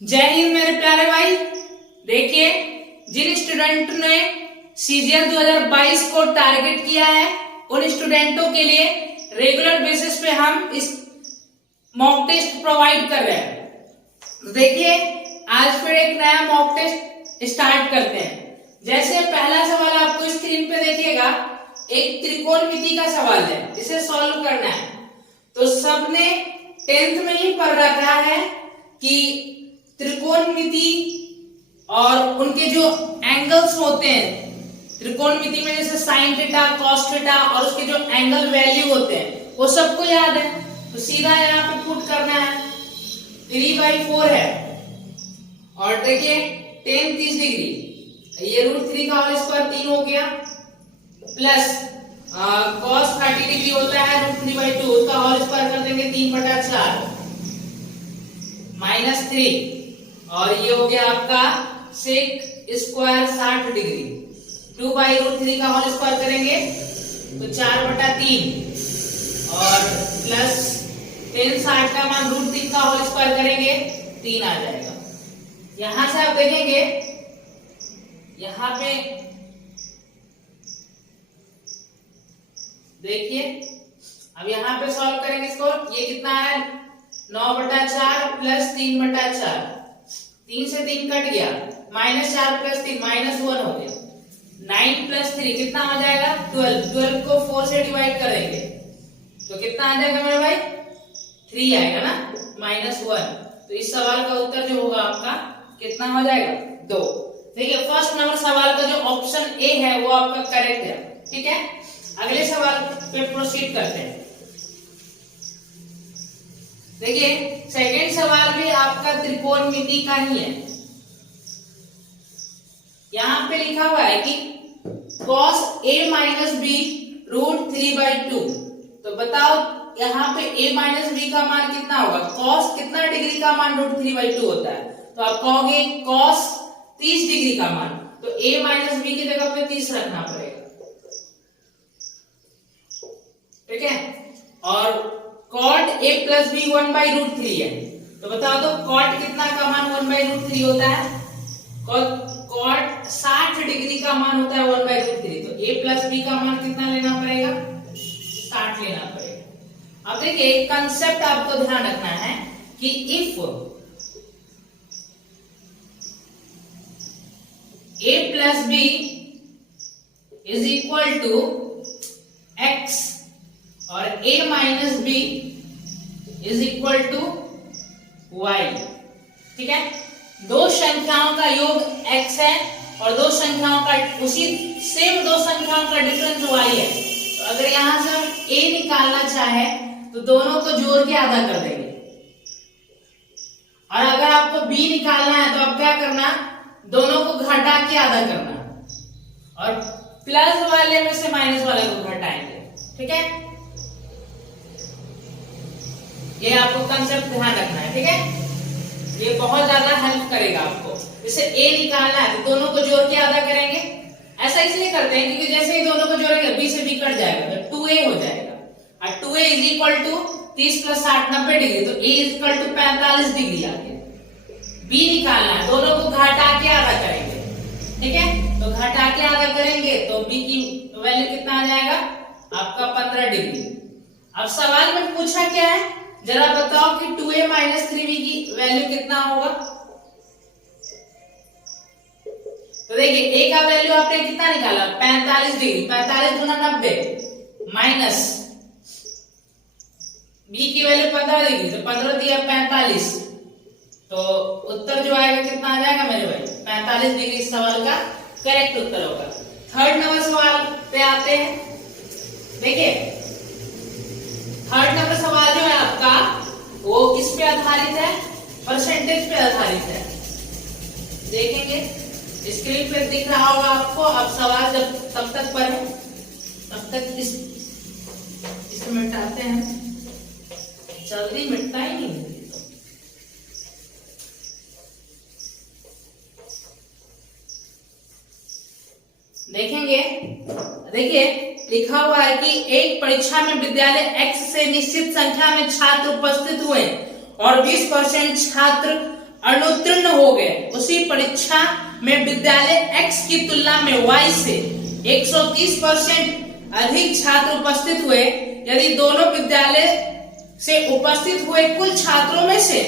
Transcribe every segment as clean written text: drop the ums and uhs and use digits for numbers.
जय हिंद मेरे प्यारे भाई। देखिए, जिन स्टूडेंट ने सीजीएल 2022 को टारगेट किया है उन स्टूडेंटों के लिए रेगुलर बेसिस पे हम इस मॉक टेस्ट प्रोवाइड कर रहे हैं। तो देखिए, आज फिर एक नया मॉक टेस्ट स्टार्ट करते हैं। जैसे पहला सवाल आपको स्क्रीन पे देखिएगा, एक त्रिकोणमिति का सवाल है, इसे सॉल्व करना है। तो सबने 10th में ही पढ़ रखा है कि त्रिकोणमिति और उनके जो एंगल्स होते हैं त्रिकोणमिति में, जैसे साइन थीटा, कॉस थीटा और उसके जो एंगल वैल्यू होते हैं वो सबको याद है। तो सीधा यहाँ पे पुट करना है, 3/4 है और देखिए tan 30 डिग्री, ये √3 का होल स्क्वायर 3 हो गया, प्लस cos 30 डिग्री होता है √3/2, उसका होल स्क्वायर कर देंगे 3/4 -3, और ये हो गया आपका sec स्क्वायर 60 डिग्री, 2/√3 का होल स्क्वायर करेंगे तो 4/3 और प्लस tan 60 का मान √3 का होल स्क्वायर करेंगे 3 आ जाएगा। यहां से आप देखेंगे, यहां पे देखिए, अब यहां पे सॉल्व करेंगे इसको। ये कितना है, 9/4 प्लस 3/4, 3 से 3 कट गया, -4 प्लस 3 -1 हो गया, 9 प्लस 3 कितना हो जाएगा 12, 12 को 4 से डिवाइड करेंगे तो कितना आ जाएगा मेरे भाई, 3 आएगा ना, -1। तो इस सवाल का उत्तर जो होगा आपका कितना हो जाएगा, 2। देखिए, फर्स्ट नंबर सवाल का जो ऑप्शन ए है वो आपका करेक्ट है। ठीक है, अगले सवाल पे प्रोसीड करते हैं। देखिए, सेकेंड सवाल भी आपका त्रिकोणमिति का ही है। यहां पे लिखा हुआ है कि cos a minus b √3/2। तो बताओ यहाँ पे a minus b का मान कितना होगा, cos कितना डिग्री का मान √3/2 होता है, तो आप कहोगे cos 30 डिग्री का मान, तो a minus b की जगह पे 30 रखना पड़ेगा। ठीक है, और cot a plus b 1/√3 है, तो बताओ तो cot कितना का मान 1/√3 होता है, cot 60 डिग्री का मान होता है 1/√3, तो a plus b का मान कितना लेना पड़ेगा, 60 लेना पड़ेगा। अब देखिए, एक कंसेप्ट आपको ध्यान रखना है कि if a plus b is equal to x और a minus b is equal to y। ठीक है, दो संख्याओं का योग x है और दो संख्याओं का उसी सेम दो संख्याओं का डिफरेंस y है। तो अगर यहां से हम a निकालना चाहे तो दोनों को जोड़ के आधा कर देंगे, और अगर आपको b निकालना है तो आप क्या करना, दोनों को घटा के आधा करना, और प्लस वाले में से माइनस वाले को घटाएंगे। ठीक है, ये आपको कंसेप्ट ध्यान रखना है। ठीक है, ये बहुत ज्यादा हेल्प करेगा आपको। जैसे a निकालना है तो दोनों को जोड़ के आधा करेंगे, ऐसा इसलिए करते हैं क्योंकि जैसे ही दोनों को जोड़ेंगे b से b कट जाएगा तो 2a हो जाएगा, और 2a is equal to 30 plus 60 90 degree, तो a is equal to 45 degree आ गया। b निकालना है, दोनों को घटा के आधा करेंगे। ठीक है, तो घटा के आधा करेंगे तो b की वैल्यू कितना आ जाएगा आपका 15 डिग्री। अब सवाल में पूछा क्या है, जरा बताओ कि 2a - 3b की वैल्यू कितना होगा। तो देखिए, a का वैल्यू आपने कितना निकाला, 45 डिग्री, 45 गुना 90 माइनस b की वैल्यू 15 डिग्री, तो 15 दिया 45, तो उत्तर जो आएगा कितना आ जाएगा मेरे भाई, 45 डिग्री इस सवाल का करेक्ट उत्तर होगा। थर्ड नंबर सवाल पे आते हैं। देखिए, थर्ड नंबर सवाल जो है आपका वो किस पे आधारित है, परसेंटेज पे आधारित है। देखेंगे, स्क्रीन पे दिख रहा होगा आपको। अब सवाल जब तब तक पढ़े तब तक इसको मिटाते हैं, जल्दी मिटता ही नहीं। देखेंगे, देखिए लिखा हुआ है कि एक परीक्षा में विद्यालय X से निश्चित संख्या में छात्र उपस्थित हुए और 20% छात्र अनुत्तीर्ण हो गए, उसी परीक्षा में विद्यालय X की तुलना में Y से 130% अधिक छात्र उपस्थित हुए। यदि दोनों विद्यालय से उपस्थित हुए कुल छात्रों में से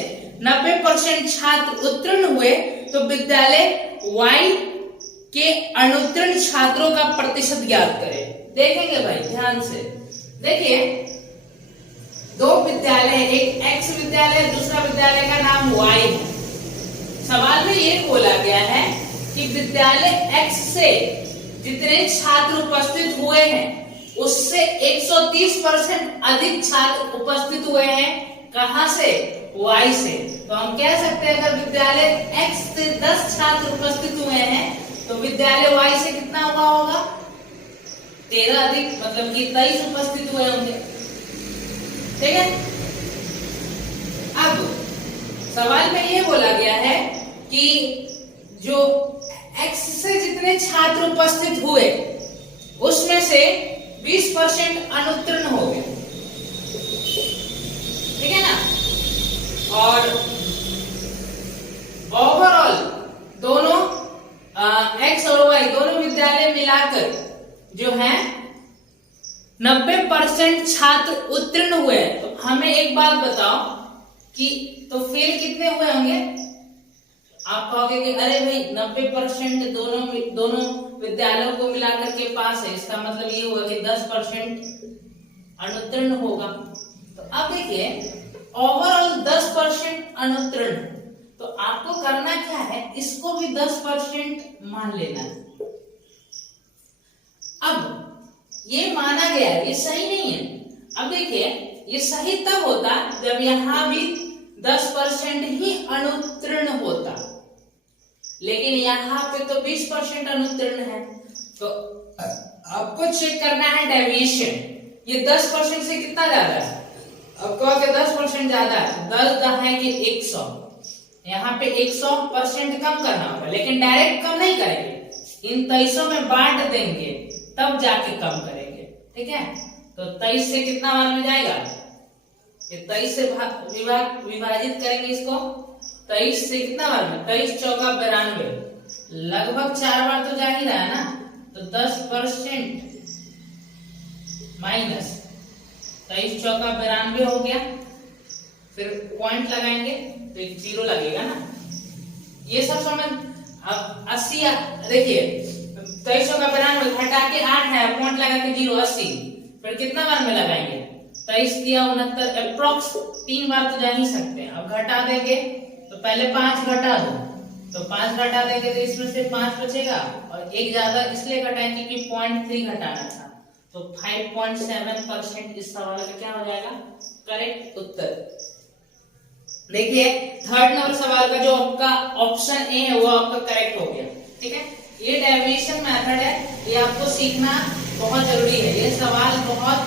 90% छात्र उत्तीर्ण हुए तो विद्यालय Y के अनुत्तीर्ण छात्रों का प्रतिशत ज्ञात करें। देखेंगे भाई ध्यान से, देखिए दो विद्यालय, एक X विद्यालय, दूसरा विद्यालय का नाम Y है। सवाल में ये बोला गया है कि विद्यालय X से जितने छात्र उपस्थित हुए हैं उससे 130% अधिक छात्र उपस्थित हुए हैं। कहां से? Y से। तो हम कह सकते हैं अगर विद्यालय X से 10 छात्र उपस्थित हुए हैं तो विद्यालय Y से कितना हुआ होगा? 13 अधिक, मतलब कि 23 उपस्थित हुए होंगे। ठीक है। अब सवाल में ये बोला गया है कि जो X से जितने छात्र उपस्थित हुए उसमें से 20% अनुत्तीर्ण हो गए। ठीक है ना। और ओवरऑल दोनों X और Y दोनों विद्यालय मिलाकर जो है 90% छात्र उत्तीर्ण हुए। तो हमें एक बात बताओ कि तो फेल कितने हुए होंगे? आप कहोगे कि अरे भाई 90% दोनों विद्यालयों को मिलाकर के पास है, इसका मतलब ये हुआ कि 10% अनुत्तीर्ण होगा। तो अब देखिए ओवरऑल 10% अनुत्तीर्ण, तो आपको करना क्या है, इसको भी 10% मान लेना है। अब ये माना गया है, ये सही नहीं है। अब देखिए ये सही तब होता जब यहां भी 10% ही अनुत्तीर्ण होता, लेकिन यहाँ पे तो 20% अनुत्तीर्ण है। तो आपको चेक करना है डेविएशन। ये 10% से कितना ज्यादा है? अब कहो कि 10% ज्यादा है, 10 दहाई के 100, यहाँ पे 100% कम करना होगा, लेकिन डायरेक्ट कम नहीं करेंगे, इन 2300 में बांट देंगे तब जाके कम करेंगे। ठीक है। तो 23 से कितना बार में जाएगा? ये 23 से विभाजित करेंगे इसको, 23 से कितना बार में? 23 चौका 92, लगभग 4 बार तो जा ही रहा है ना। तो 10% माइनस 23 चौका 92 हो गया, फिर पॉइंट लगाएंगे तो एक 0 लगेगा ना। ये सब समझ। अब 80 देखिए 23 चौका 92 घटा के 8 है, पॉइंट लगा के 0, 80, फिर कितना बार में लगाएंगे? 23 दिया 69, अप्रोक्स 3 बार तो जा ही सकते हैं। अब घटा देंगे तो पहले 5 घटा दो, तो 5 घटा देंगे तो इसमें से 5 बचेगा, और एक ज्यादा इसलिए घटाएंगे कि 0.3 घटाना था। तो 5.7% इस सवाल का क्या हो जाएगा? करेक्ट उत्तर। देखिए थर्ड नंबर सवाल का जो आपका ऑप्शन ए है वो आपका करेक्ट हो गया। ठीक है। ये डेविएशन मेथड है, ये आपको सीखना बहुत जरूरी है। ये सवाल बहुत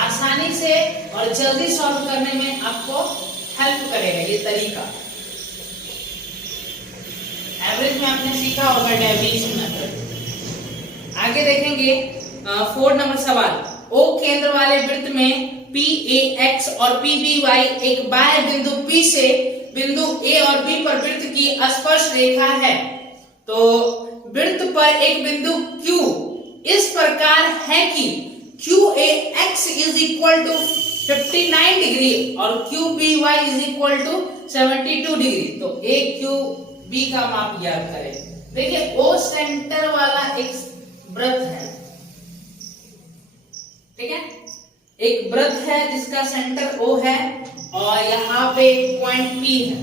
आसानी से और जल्दी सॉल्व करने में आपको हेल्प करेगा ये तरीका। एवरेज में आपने सीखा होगा डेविएशन मेथड। आगे देखेंगे 4 नंबर सवाल। ओ केंद्र वाले वृत्त में PAX और PBY एक बाह्य बिंदु P से बिंदु A और B पर वृत्त की स्पर्श रेखा है। तो वृत्त पर एक बिंदु Q इस प्रकार है कि QAX is equal to 59 degree और QBY is equal to 72 degree. तो AQB का माप ज्ञात करें। देखिए O सेंटर वाला एक वृत्त है। ठीक है। एक वृत्त है जिसका सेंटर O है और यहाँ पे एक पॉइंट P है।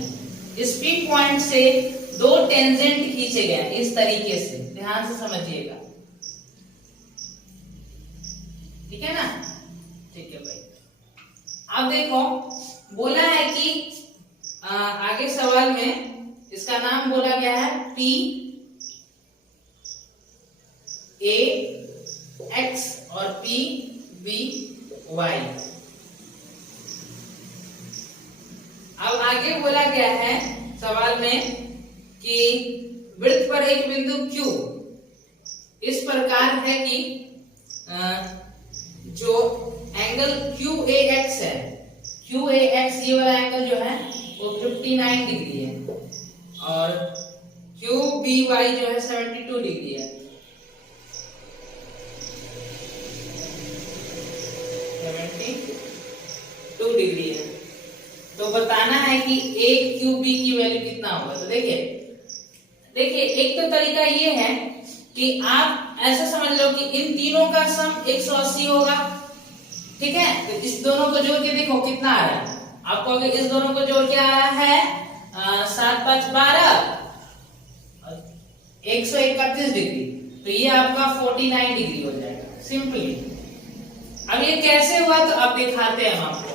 इस P पॉइंट से 2 टेंजेंट खींचे गए इस तरीके से, ध्यान से समझिएगा। ठीक है ना। ठीक है भाई। अब देखो बोला है कि आगे सवाल में इसका नाम बोला गया है PAX और PBY। अब आगे बोला गया है सवाल में कि वृत्त पर एक बिंदु Q इस प्रकार है कि जो एंगल QAX है, QAX ये वाला एंगल जो है वो 59 डिग्री है। और क्यू बी वाई जो है 72 डिग्री है। 72 डिग्री है। तो बताना है कि ए क्यू बी की वैल्यू कितना होगा। तो देखिए एक तो तरीका ये है कि आप ऐसा समझ लो कि इन तीनों का सम 180 होगा, ठीक है। तो इस दोनों को जोड़ के देखो कितना आ रहा है। आपको अगर इस दोनों को जोड़ के आ रहा है 7 5 12 131 डिग्री, तो ये आपका 49 डिग्री हो जाएगा सिंपली। अब ये कैसे हुआ तो अब दिखाते हैं हम आपको।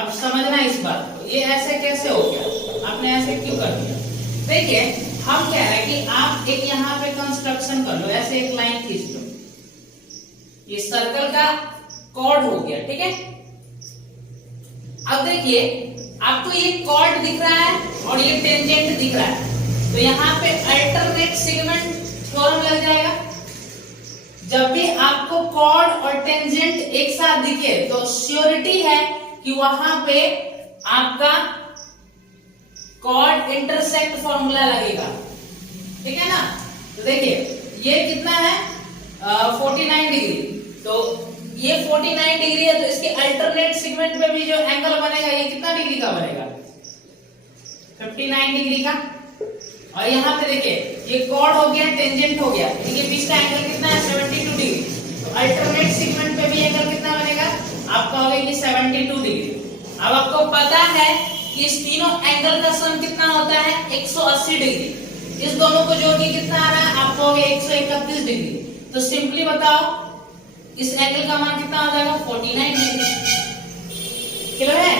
अब समझना इस बात को, ये ऐसे कैसे हो गया, आपने ऐसे क्यों कर दिया। देखिए हम कह रहे हैं कि आप एक यहाँ पे कंस्ट्रक्शन कर लो, ऐसे एक लाइन खींच लो, ये सर्कल का कॉर्ड हो गया, ठीक है। अब देखिए आपको ये कॉर्ड दिख रहा है और ये टेंजेंट दिख रहा है, तो यहाँ पे अल्टरनेट सेगमेंट थ्योरम लग जाएगा। जब भी आपको कॉर्ड और टेंजेंट एक साथ दिखे तो श्योरिटी है कि वहां पे आपका कॉर्ड इंटरसेक्ट फॉर्मूला लगेगा, ठीक है ना। तो देखिए ये कितना है 49 डिग्री, तो ये 49 डिग्री है, तो इसके अल्टरनेट सेगमेंट पे भी जो एंगल बनेगा ये कितना डिग्री का बनेगा 59 डिग्री का। और यहाँ पे देखिए ये कॉर्ड हो गया, टेंजेंट हो गया, ये बीच का एंगल कितना है 72 डिग्री। तो अल्टरनेट सेगमेंट पे भी एंगल कितना बनेगा आपका हो गया कि 72 डिग्री। अब आपको पता है कि इस तीनों एंगल का सम कितना होता है 180 डिग्री। इस दोनों को जोड़ के कितना आ रहा है आपको हो गया 131 डिग्री। तो सिंपली बताओ इस एंगल का मान कितना हो जाएगा 49 डिग्री। क्लियर है,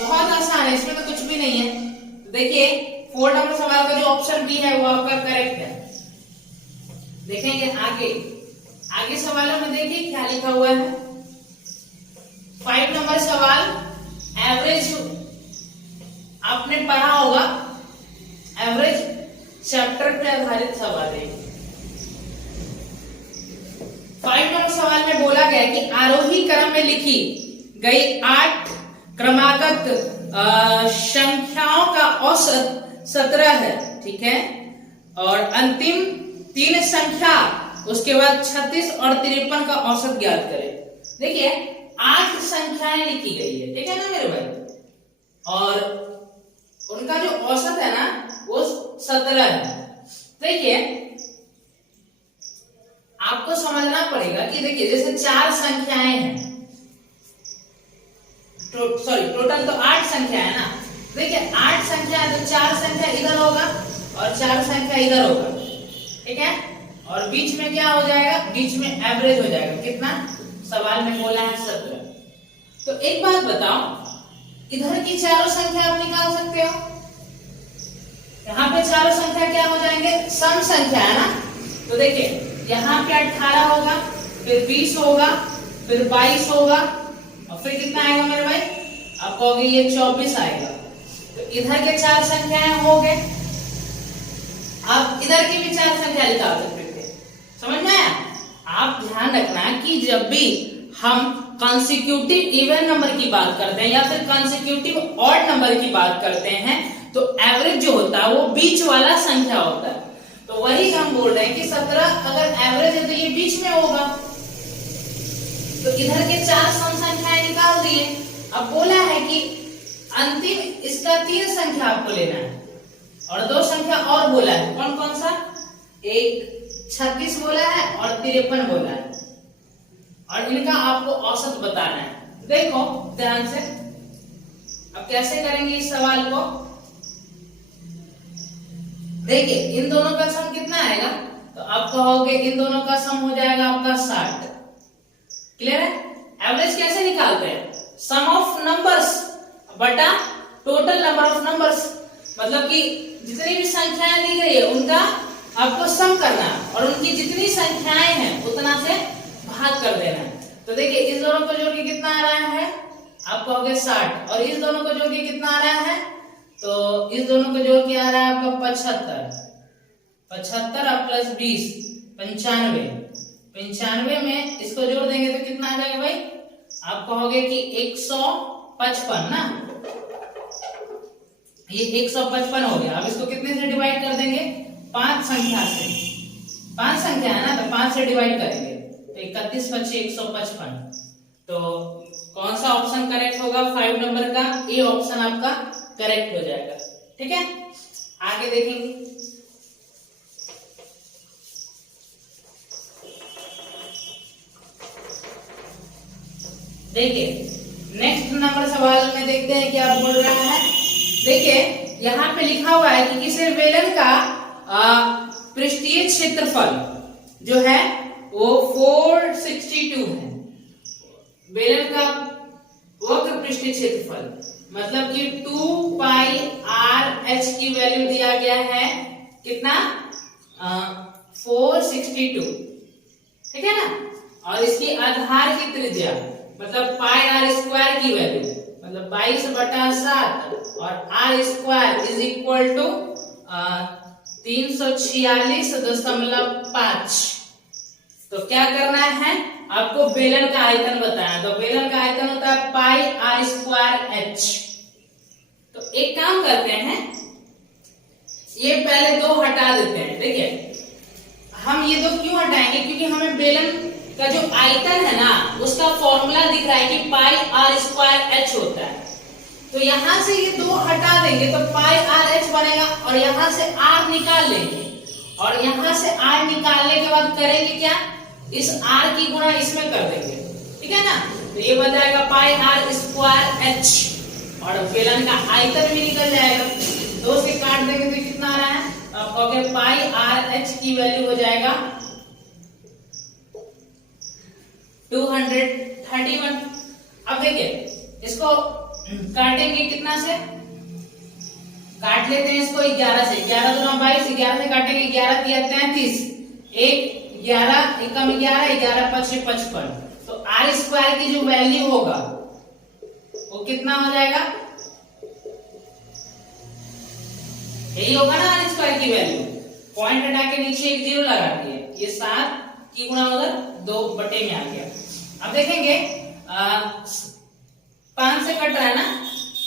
बहुत आसान है, इसमें तो कुछ भी नहीं है। देखिए 4 नंबर सवाल का जो ऑप्शन बी है वो आपका करेक्ट है। देखेंगे आगे सवालों में देखिए क्या लिखा हुआ है। 5 नंबर सवाल एवरेज आपने पढ़ा होगा, एवरेज चैप्टर पे आधारित सवाल है। 5 नंबर सवाल में बोला गया कि आरोही क्रम में लिखी गई 8 क्रमागत संख्याओं का औसत 17 है, ठीक है। और अंतिम 3 संख्या उसके बाद 36 और 53 का औसत ज्ञात करें। देखिए 8 संख्याएं लिखी गई है, ठीक है ना मेरे भाई, और उनका जो औसत है ना वो 17 है। देखिए आपको समझना पड़ेगा कि देखिए जैसे 4 संख्याएं हैं, टोटल तो 8 संख्या है ना। देखिए 8 संख्या है तो 4 संख्या इधर होगा और 4 संख्या इधर होगा, ठीक है। और बीच में क्या हो जाएगा, बीच में एवरेज हो जाएगा, कितना सवाल में बोला है 17। तो एक बात बताओ, इधर की चारों संख्या आप निकाल सकते हो, यहाँ पे चारों संख्या क्या हो जाएंगे सम संख्या है ना। तो देखिए यहाँ पे 18 होगा, फिर 20 होगा, फिर 22 होगा, और फिर कितना आएगा मेरे भाई आप कहोगे ये 24 आएगा। तो इधर के 4 संख्याएं हो गए, आप इधर की भी 4 संख्या निकाल सकते थे, समझ में आया। आप ध्यान रखना कि जब भी हम कंसेक्यूटिव इवन नंबर की बात करते हैं या फिर कंसेक्यूटिव ऑड नंबर की बात करते हैं तो एवरेज जो होता है वो बीच वाला संख्या होता है। तो वही हम बोल रहे हैं कि 17 अगर एवरेज है तो ये बीच में होगा। तो इधर के 4 सम संख्याएं निकाल दिए। अब बोला है कि अंतिम इसका 3 संख्या आपको लेना है और 2 संख्या और बोला है, कौन कौन सा, एक 36 बोला है और 53 बोला है, और इनका आपको औसत बताना है। देखो ध्यान से, अब कैसे करेंगे इस सवाल को। देखिए इन दोनों का सम कितना आएगा, तो आप कहोगे इन दोनों का सम हो जाएगा आपका 60। क्लियर है। एवरेज कैसे निकालते हैं, सम ऑफ नंबर्स बटा टोटल नंबर ऑफ नंबर्स, मतलब कि जितनी भी संख्याएं दी गई है उनका आपको सम करना है और उनकी जितनी संख्याएं हैं उतना से भाग कर देना है। तो देखिए इस दोनों को जोड़ के कितना आ रहा है आप कहोगे 60, और इस दोनों को जोड़ के कितना आ रहा है, तो इस दोनों को जोड़ के आ रहा है आपका 75 और प्लस 20 95 में इसको जोड़ देंगे तो कितना आ जाएगा भाई, आप कहोगे कि 155 ना, ये 155 हो गया। अब इसको कितने से डिवाइड कर देंगे? 5 संख्या से। 5 संख्या है ना, तो 5 से डिवाइड करेंगे तो 31 25 155। तो कौन सा ऑप्शन करेक्ट होगा? 5 नंबर का ए ऑप्शन आपका करेक्ट हो जाएगा। ठीक है, आगे देखेंगे। देखिए नेक्स्ट नंबर सवाल में देखते हैं क्या बोल रहा है। देखिए यहाँ पे लिखा हुआ है कि किसी बेलन का पृष्ठीय क्षेत्रफल जो है वो 462 है। बेलन का वक्र पृष्ठीय क्षेत्रफल मतलब कि 2 पाई आर एच की वैल्यू दिया गया है कितना? 462। ठीक है ना, और इसकी आधार की त्रिज्या मतलब पाई आर स्क्वायर की वैल्यू मतलब 22/7 और r square is equal to 346.5। तो क्या करना है आपको? बेलन का आयतन बताया, तो बेलन का आयतन होता है पाई आर स्क्वायर एच। तो एक काम करते हैं, ये पहले 2 हटा देते हैं। देखिए हम ये 2 क्यों हटाएंगे? क्योंकि हमें बेलन का जो आयतन है ना उसका फॉर्मूला दिख रहा है कि पाई आर स्क्वायर एच होता है। तो यहां से ये 2 हटा देंगे तो पाई आर एच बनेगा और यहां से आर निकाल लेंगे और यहां से आर निकालने के बाद करेंगे क्या? इस आर की गुणा इसमें कर देंगे। ठीक है ना, तो ये बन जाएगा पाई आर स्क्वायर एच और बेलन का आयतन भी निकल जाएगा। 2 से काट देंगे तो कितना आ रहा है? आपका पाई आर एच की वैल्यू हो जाएगा 231। अब देखिए इसको काटेंगे कितना से? काट लेते हैं इसको 11 से। 11 दूना 22, 11 से काटेंगे 11 तिया 33, 1 11 एकम 11, 11 5 55। तो आर स्क्वायर की जो वैल्यू होगा वो कितना हो जाएगा? यही होगा ना आर स्क्वायर की वैल्यू। पॉइंट हटा के नीचे एक 0 लगा दिए, ये 7 की गुणा उधर 2 बटे में आ गया। अब देखेंगे 5 से कट रहा है ना,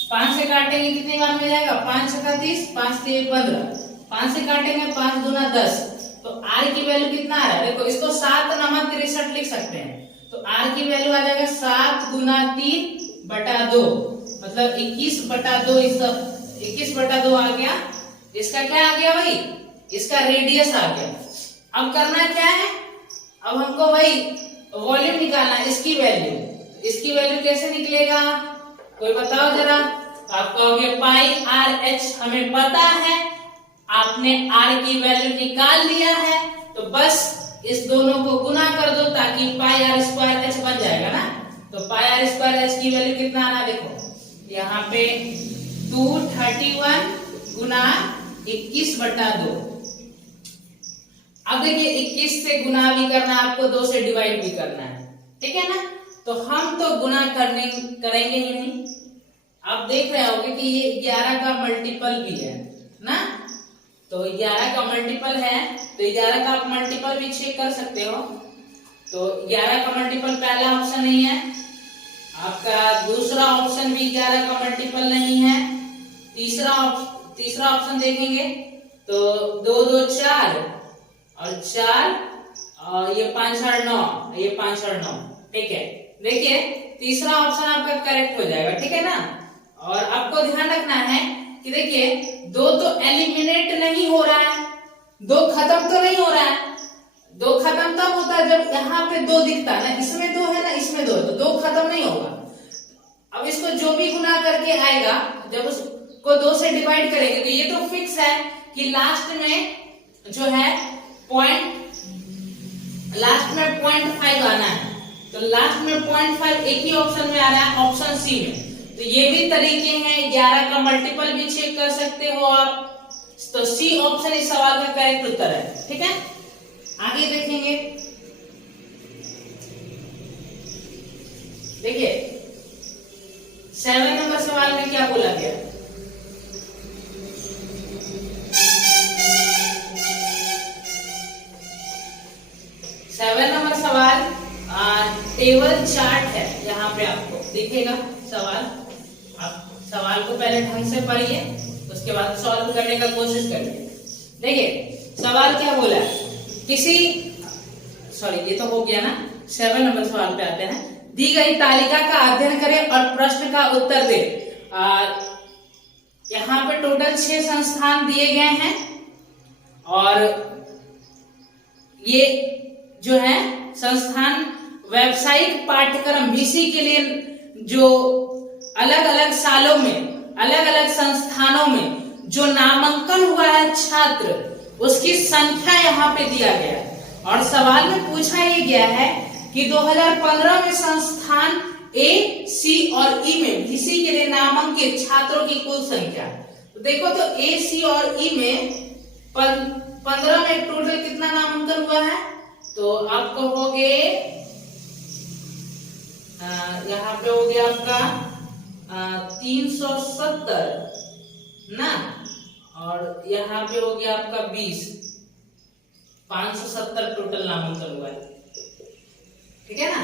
5 से काटेंगे कितनी बार मिल जाएगा? 5 छक्का 30, 5 3 15। 5 से काटेंगे 5 दूना 10। तो आर की वैल्यू कितना आ रहा है? देखो इसको 7 नमक 63 लिख सकते हैं। तो आर की वैल्यू आ जाएगा 7 गुना 3/2 मतलब 21/2। 21/2 आ गया। इसका क्या आ गया भाई? इसका रेडियस आ गया। अब करना क्या है? अब हमको भाई वॉल्यूम निकालना है, इसकी वैल्यू। इसकी वैल्यू कैसे निकलेगा कोई बताओ जरा? आप कहोगे पाई आर एच हमें पता है, आपने आर की वैल्यू निकाल लिया है, तो बस इस दोनों को गुना कर दो ताकि पाई आर स्क्वायर एच बन जाएगा ना। तो पाई आर स्क्वायर एच की वैल्यू कितना आना? देखो यहाँ पे 231 गुना 21/2। अब देखिए 21 से गुना भी करना है आपको, 2 से डिवाइड भी करना है। ठीक है ना, तो हम तो गुना करेंगे ही नहीं। आप देख रहे होगे कि ये 11 का मल्टीपल भी है ना, तो 11 का मल्टीपल है, तो 11 का आप मल्टीपल भी चेक कर सकते हो। तो 11 का मल्टीपल पहला ऑप्शन नहीं है आपका, दूसरा ऑप्शन भी 11 का मल्टीपल नहीं है, तीसरा ऑप्शन देखेंगे तो 2 2 4 और 4 और ये 5 और 9, ये 5 और 9। ठीक है, देखिए तीसरा ऑप्शन आपका करेक्ट हो जाएगा। ठीक है ना, और आपको ध्यान रखना है कि देखिए 2 तो एलिमिनेट नहीं हो रहा है, 2 खत्म तो नहीं हो रहा है। 2 खत्म तब होता है जब यहाँ पे 2 दिखता है ना, इसमें 2 है ना, इसमें 2 है, तो 2 खत्म नहीं होगा। अब इसको जो भी गुना करके आएगा, जब उसको 2 से डिवाइड करेंगे तो ये तो फिक्स है कि लास्ट में जो है लास्ट में 0.5 आना है। तो लास्ट में 0.5 एक ही ऑप्शन में आ रहा है, ऑप्शन सी में। तो ये भी तरीके हैं, 11 का मल्टीपल भी चेक कर सकते हो आप। तो सी ऑप्शन इस सवाल का करेक्ट उत्तर है। ठीक है, आगे देखेंगे। देखिए 7 नंबर सवाल में क्या बोला गया? नंबर सवाल टेबल चार्ट है, यहाँ पे आपको दिखेगा सवाल। आप सवाल को पहले ढंग से पढ़िए, उसके बाद सॉल्व करने का कोशिश करेंगे। देखिए सवाल क्या बोला है, ये तो हो गया ना। 7 नंबर सवाल पे आते हैं। दी गई तालिका का अध्ययन करें और प्रश्न का उत्तर दे। यहाँ पे टोटल 6 संस्थान दिए गए हैं और ये जो है संस्थान व्यावसायिक पाठ्यक्रम बीसी के लिए जो अलग अलग सालों में अलग अलग संस्थानों में जो नामांकन हुआ है छात्र, उसकी संख्या यहाँ पे दिया गया है। और सवाल में पूछा ये गया है कि 2015 में संस्थान ए, सी और ई में बीसी के लिए नामांकित छात्रों की कुल संख्या। तो देखो तो ए, सी और ई में 15 में टोटल कितना नामांकन हुआ है, तो आप कहोगे यहाँ पे हो गया आपका 370 ना, और यहाँ पे हो गया आपका 20, 570 टोटल नामांकन हुआ है, ठीक है ना।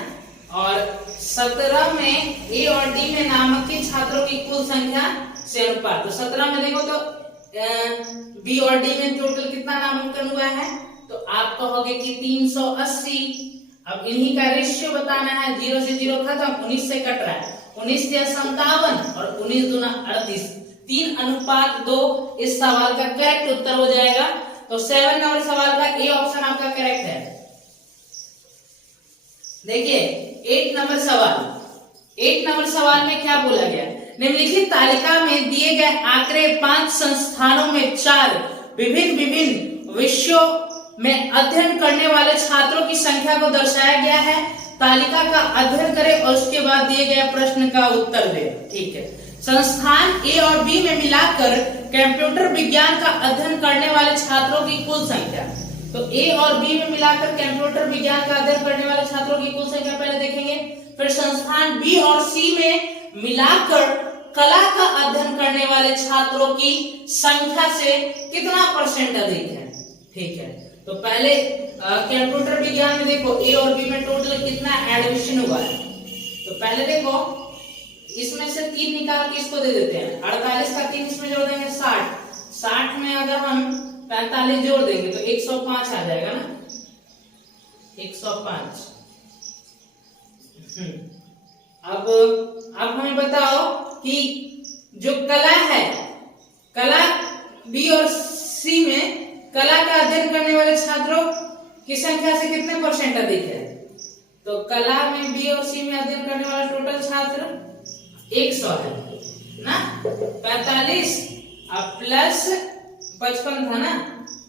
और 17 में ए और डी में नामांकित छात्रों की कुल संख्या से अनुपात, तो 17 में देखो तो बी और डी में टोटल कितना नामांकन हुआ है, तो आप कहोगे कि 380। अब इन्हीं का रेशियो बताना है, 0 से 0 खत्म, 19 से कट रहा है, 19 से 57 और 19 दूना 38, 3:2 इस सवाल का करेक्ट उत्तर हो जाएगा। तो 7 नंबर सवाल का ए ऑप्शन आपका करेक्ट है। देखिए 8 नंबर सवाल में क्या बोला गया, निम्नलिखित तालिका में दिए गए आंकड़े 5 संस्थानों में 4 विभिन्न विषयों में अध्ययन करने वाले छात्रों की संख्या को दर्शाया गया है। तालिका का अध्ययन करें और उसके बाद दिए गए प्रश्न का उत्तर दें। ठीक है, संस्थान ए और बी में मिलाकर कंप्यूटर विज्ञान का अध्ययन करने वाले छात्रों की कुल संख्या। तो ए और बी में मिलाकर कंप्यूटर विज्ञान का अध्ययन करने वाले छात्रों की कुल संख्या पहले देखेंगे। फिर संस्थान बी और सी में मिलाकर कला का अध्ययन करने वाले छात्रों की संख्या से कितना परसेंट अधिक है। ठीक है, तो पहले कंप्यूटर विज्ञान में देखो ए और बी में टोटल कितना एडमिशन हुआ है। तो पहले देखो इसमें से 3 निकाल के इसको दे देते हैं, 48 का 3 इसमें जोड़ देंगे 60 में अगर हम 45 जोड़ देंगे तो 105 आ जाएगा ना, 105। अब हमें बताओ कि जो कला है, कला बी और सी में कला का अध्ययन करने वाले छात्रों की संख्या से कितने परसेंट अधिक है। तो कला में बी और सी में अध्ययन करने वाला टोटल छात्र 100 है ना, 45 प्लस 55 था ना,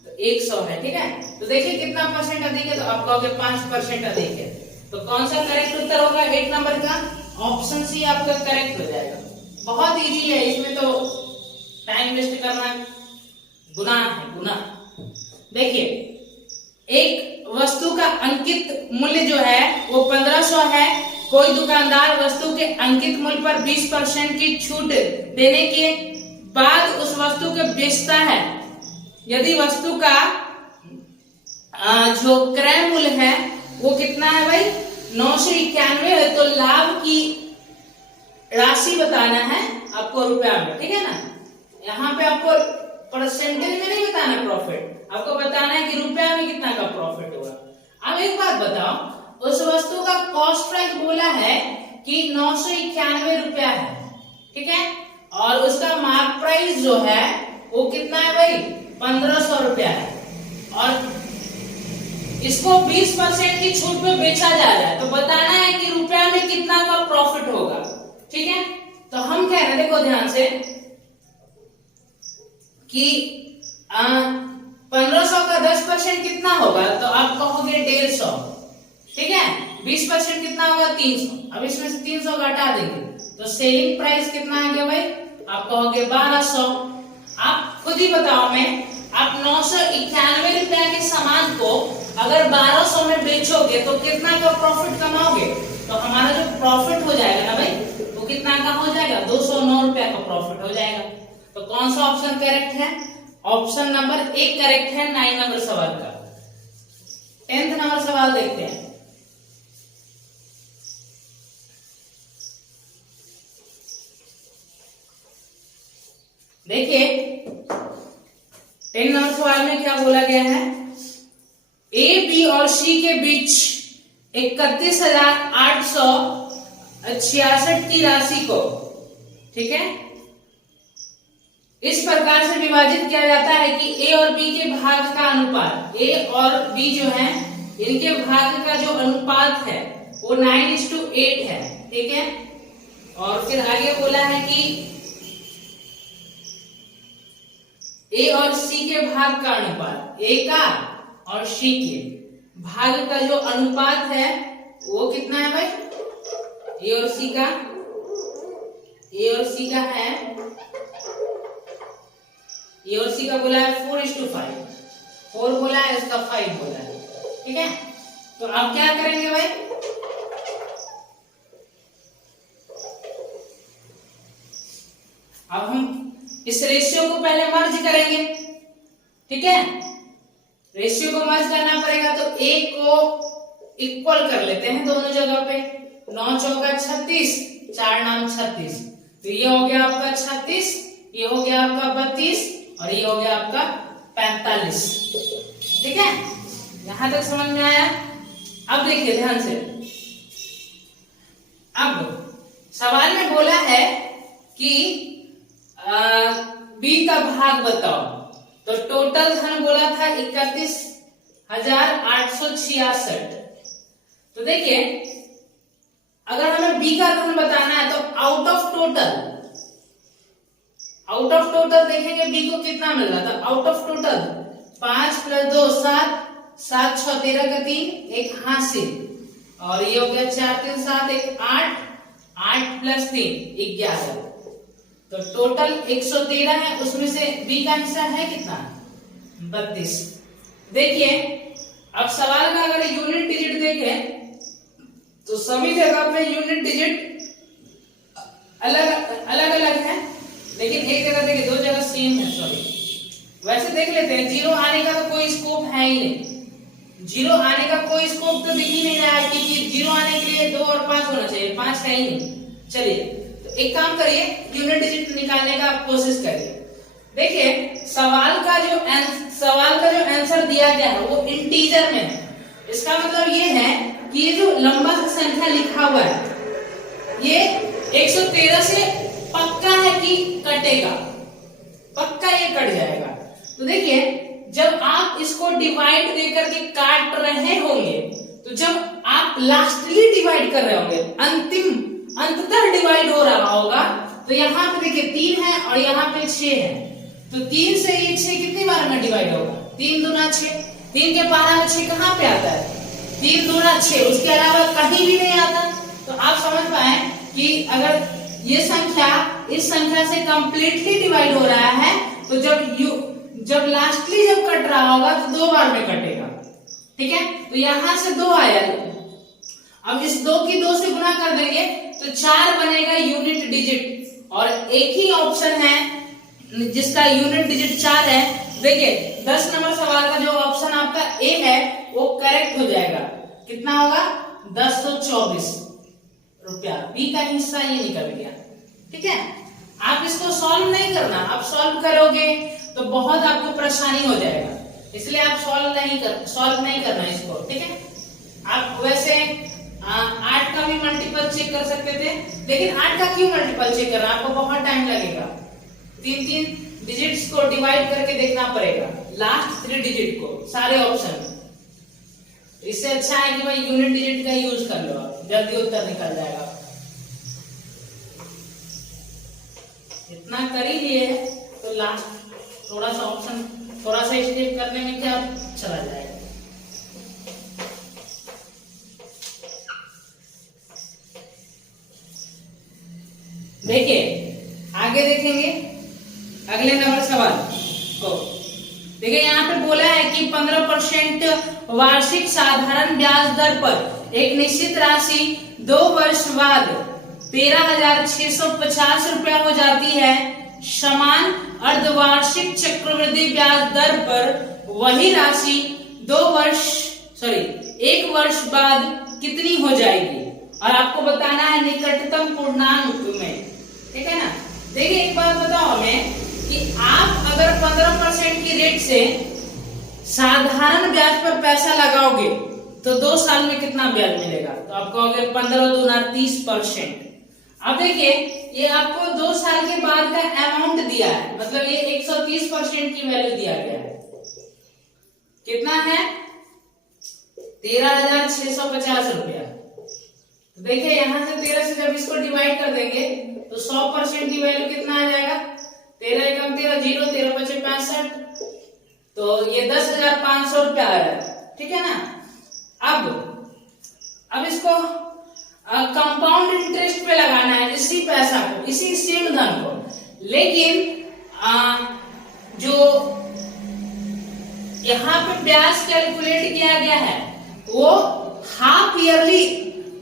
तो 100 है। ठीक है, तो देखिए कितना परसेंट अधिक है, तो आप कहोगे 5% अधिक है। तो कौन सा करेक्ट उत्तर होगा 8 नंबर का, ऑप्शन सी आपका करेक्ट हो जाएगा। बहुत इजी है, इसमें तो टाइम वेस्ट करना गुनाह है, गुनाह। देखिए एक वस्तु का अंकित मूल्य जो है वो 1500 है। कोई दुकानदार वस्तु के अंकित मूल्य पर 20% की छूट देने के बाद उस वस्तु को बेचता है। यदि वस्तु का जो क्रय मूल्य है वो कितना है भाई, 991 है, तो लाभ की राशि बताना है आपको रुपया में। ठीक है ना, यहाँ पे आपको परसेंटेज में नहीं बताना प्रॉफिट, आपको बताना है कि रुपया में कितना का प्रॉफिट होगा। अब एक बात बताओ, उस वस्तु का कॉस्ट प्राइस बोला है कि 991 रुपया है, ठीक है, और उसका मार्क प्राइस जो है वो कितना है भाई, 1500 रुपया है, और इसको 20% की छूट पे बेचा जा रहा है। तो बताना है कि रुपया में कितना का प्रॉफिट होगा। ठीक है, तो हम कह रहे हैं, देखो ध्यान से, कि 1500 का 10% कितना होगा, तो आप कहोगे 150। ठीक है, 20% कितना होगा 300। अब इसमें से 300 का हटा देंगे तो सेलिंग प्राइस कितना आ गया भाई, आप कहोगे 1200। आप खुद ही बताओ, मैं आप 991 रुपया के सामान को अगर 1200 में बेचोगे तो कितना का प्रॉफिट कमाओगे। तो हमारा जो प्रॉफिट हो जाएगा ना भाई, वो कितना का हो जाएगा, 209 रुपया का प्रॉफिट हो जाएगा। तो कौन सा ऑप्शन करेक्ट है, ऑप्शन नंबर 1 करेक्ट है 9 नंबर सवाल का। 10th नंबर सवाल देखते हैं। देखिए 10 नंबर सवाल में क्या बोला गया है, ए बी और सी के बीच 31,866 की राशि को, ठीक है, इस प्रकार से विभाजित किया जाता है कि ए और बी के भाग का अनुपात, ए और बी जो है इनके भाग का जो अनुपात है वो 9:8 है, ठीक है। और फिर आगे बोला है कि ए और सी के भाग का अनुपात, ए का और सी के भाग का जो अनुपात है वो कितना है भाई, ए और सी का है, ए और सी का बोला है 4:5, 4 बोला है, इसका 5 बोला है, ठीक है। तो अब क्या करेंगे भाई, अब हम इस रेशियो को पहले मर्ज करेंगे, ठीक है। रेशियो को मर्ज करना पड़ेगा तो ए को इक्वल कर लेते हैं दोनों जगह पे, 9 चौका 36, 4 नाम 36, तो ये हो गया आपका 36, ये हो गया आपका 32 और ये हो गया आपका 45, ठीक है। यहां तक समझ में आया। अब देखिए ध्यान से, अब सवाल में बोला है कि बी का भाग बताओ, तो टोटल धन बोला था 31,866। तो देखिए अगर हमें बी का धन बताना है तो आउट ऑफ टोटल देखेंगे बी को कितना मिल रहा था, आउट ऑफ टोटल 5 + 2 7, 7 6 13 का 3, एक हासिल, और ये हो गया 4 3 7 1 8, 8 + 3 11, तो टोटल 113 है, उसमें से बी का हिस्सा है कितना, 32। देखिए अब सवाल का अगर यूनिट डिजिट देखें तो सभी जगह पे यूनिट डिजिट अलग अलग है, लेकिन एक जगह देखिए, 2 जगह सेम है, सॉरी वैसे देख लेते हैं। 0 आने का तो कोई स्कोप है ही नहीं, 0 आने का कोई स्कोप तो दिख ही नहीं रहा है, क्योंकि 0 आने के लिए 2 और 5 होना चाहिए, 5 है ही नहीं। चलिए तो एक काम करिए, यूनिट डिजिट निकालने का कोशिश करिए। देखिए सवाल का जो आंसर दिया गया है वो इंटीजर में है, इसका मतलब ये है कि ये जो लंबा संख्या लिखा हुआ है ये 113 से पक्का है कि कटेगा, पक्का ये कट जाएगा। तो देखिए जब आप इसको डिवाइड देकर के काट रहे होंगे, तो जब आप लास्टली डिवाइड कर रहे होंगे, अंततः डिवाइड हो रहा होगा, तो यहाँ पे देखिए 3 है और यहाँ पे 6 है, तो 3 से ये 6 कितनी बार में डिवाइड होगा, 3 दूना 6, 3 के पारा में 6 कहाँ पे आता है, 3 दूना 6, उसके अलावा कहीं भी नहीं आता। तो आप समझ पाए कि अगर ये संख्या इस संख्या से कंप्लीटली डिवाइड हो रहा है, तो जब लास्टली जब कट रहा होगा तो 2 बार में कटेगा, ठीक है। तो यहां से 2 आया, अब इस 2 की 2 से गुना कर देंगे तो 4 बनेगा यूनिट डिजिट, और एक ही ऑप्शन है जिसका यूनिट डिजिट 4 है। देखिए 10 नंबर सवाल का जो ऑप्शन आपका ए है वो करेक्ट हो जाएगा, कितना होगा 1024 रुपया, बी का हिस्सा ये निकल गया, ठीक है। आप इसको सॉल्व नहीं करना, आप सॉल्व करोगे तो बहुत आपको परेशानी हो जाएगा, इसलिए आप सॉल्व नहीं करना इसको, ठीक है। आप वैसे 8 का भी मल्टीपल चेक कर सकते थे, लेकिन 8 का क्यों मल्टीपल चेक करना, आपको बहुत टाइम लगेगा, 3 डिजिट्स को डिवाइड करके देखना पड़ेगा, लास्ट 3 डिजिट को सारे ऑप्शन। इससे अच्छा है कि भाई यूनिट डिजिट का यूज कर लो, जल्दी उत्तर निकल जाएगा। इतना कर ही लिए तो लास्ट थोड़ा सा स्टेप करने में क्या चला जाएगा। देखिए आगे देखेंगे अगले नंबर सवाल को। देखिए यहाँ पे बोला है कि 15% वार्षिक साधारण ब्याज दर पर एक निश्चित राशि 2 वर्ष बाद 13,650 रुपया हो जाती है। समान अर्धवार्षिक चक्रवृद्धि ब्याज दर पर वही राशि 1 वर्ष बाद कितनी हो जाएगी, और आपको बताना है निकटतम पूर्णांक में, ठीक है ना। देखिए एक बात बताओ हमें कि 10% की रेट से साधारण ब्याज पर पैसा लगाओगे तो 2 साल में कितना ब्याज मिलेगा? तो आप कहोगे 15 दूना 30%। अब देखिए ये आपको 2 साल के बाद का अमाउंट दिया है, मतलब ये 130% की वैल्यू दिया गया है। कितना है? 13,650 रुपया। तो देखिए यहां से 13 से जब इसको डिवाइड कर देंगे तो 100% की वैल्यू कितना आ जाएगा? 13 एकम 13 जीरो, 13 पचे 65, तो ये 10,500 रुपया आ रहा है। ठीक है ना? अब इसको कंपाउंड इंटरेस्ट पे लगाना है, इसी पैसा को, इसी सेम धन को, लेकिन जो यहाँ पे ब्याज कैलकुलेट किया गया है वो हाफ ईयरली,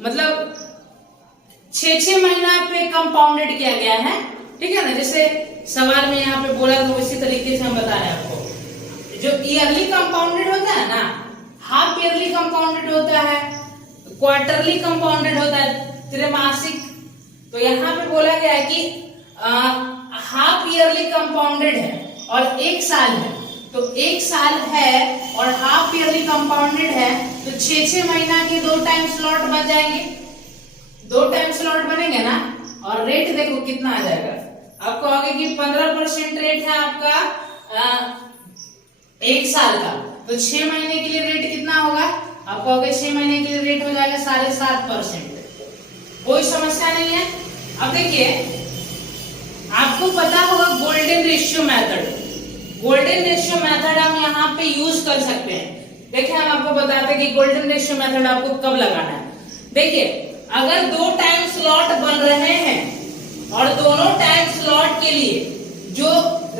मतलब 6 महीना पे कंपाउंडेड किया गया है। ठीक है ना? जैसे सवाल में यहाँ पे बोला तो इसी तरीके से हम बता रहे हैं आपको। जो ईयरली कंपाउंडेड होता है ना, हाफ ईयरली कंपाउंडेड होता है, क्वार्टरली कंपाउंडेड होता है, त्रैमासिक। तो यहाँ पे बोला गया है कि हाफ ईयरली कंपाउंडेड है और 1 साल है, तो 1 साल है और हाफ ईयरली कंपाउंडेड है, तो 6 महीना के 2 टाइम स्लॉट बन जाएंगे, 2 टाइम स्लॉट बनेंगे ना। और रेट देखो कितना आ जाएगा, आपको आगे कि 15% रेट है आपका 1 साल का, तो 6 महीने के लिए रेट कितना होगा? आपको आगे 6 महीने के लिए रेट हो जाएगा 7.5%। कोई समस्या नहीं है। अब देखिए आपको पता होगा golden ratio method, golden ratio method हम यहाँ पे यूज कर सकते हैं। देखिए हम आपको बताते हैं कि गोल्डन रेशियो मेथड आपको कब लगाना है। देखिए अगर 2 टाइम स्लॉट बन रहे हैं और दोनों टाइम स्लॉट के लिए जो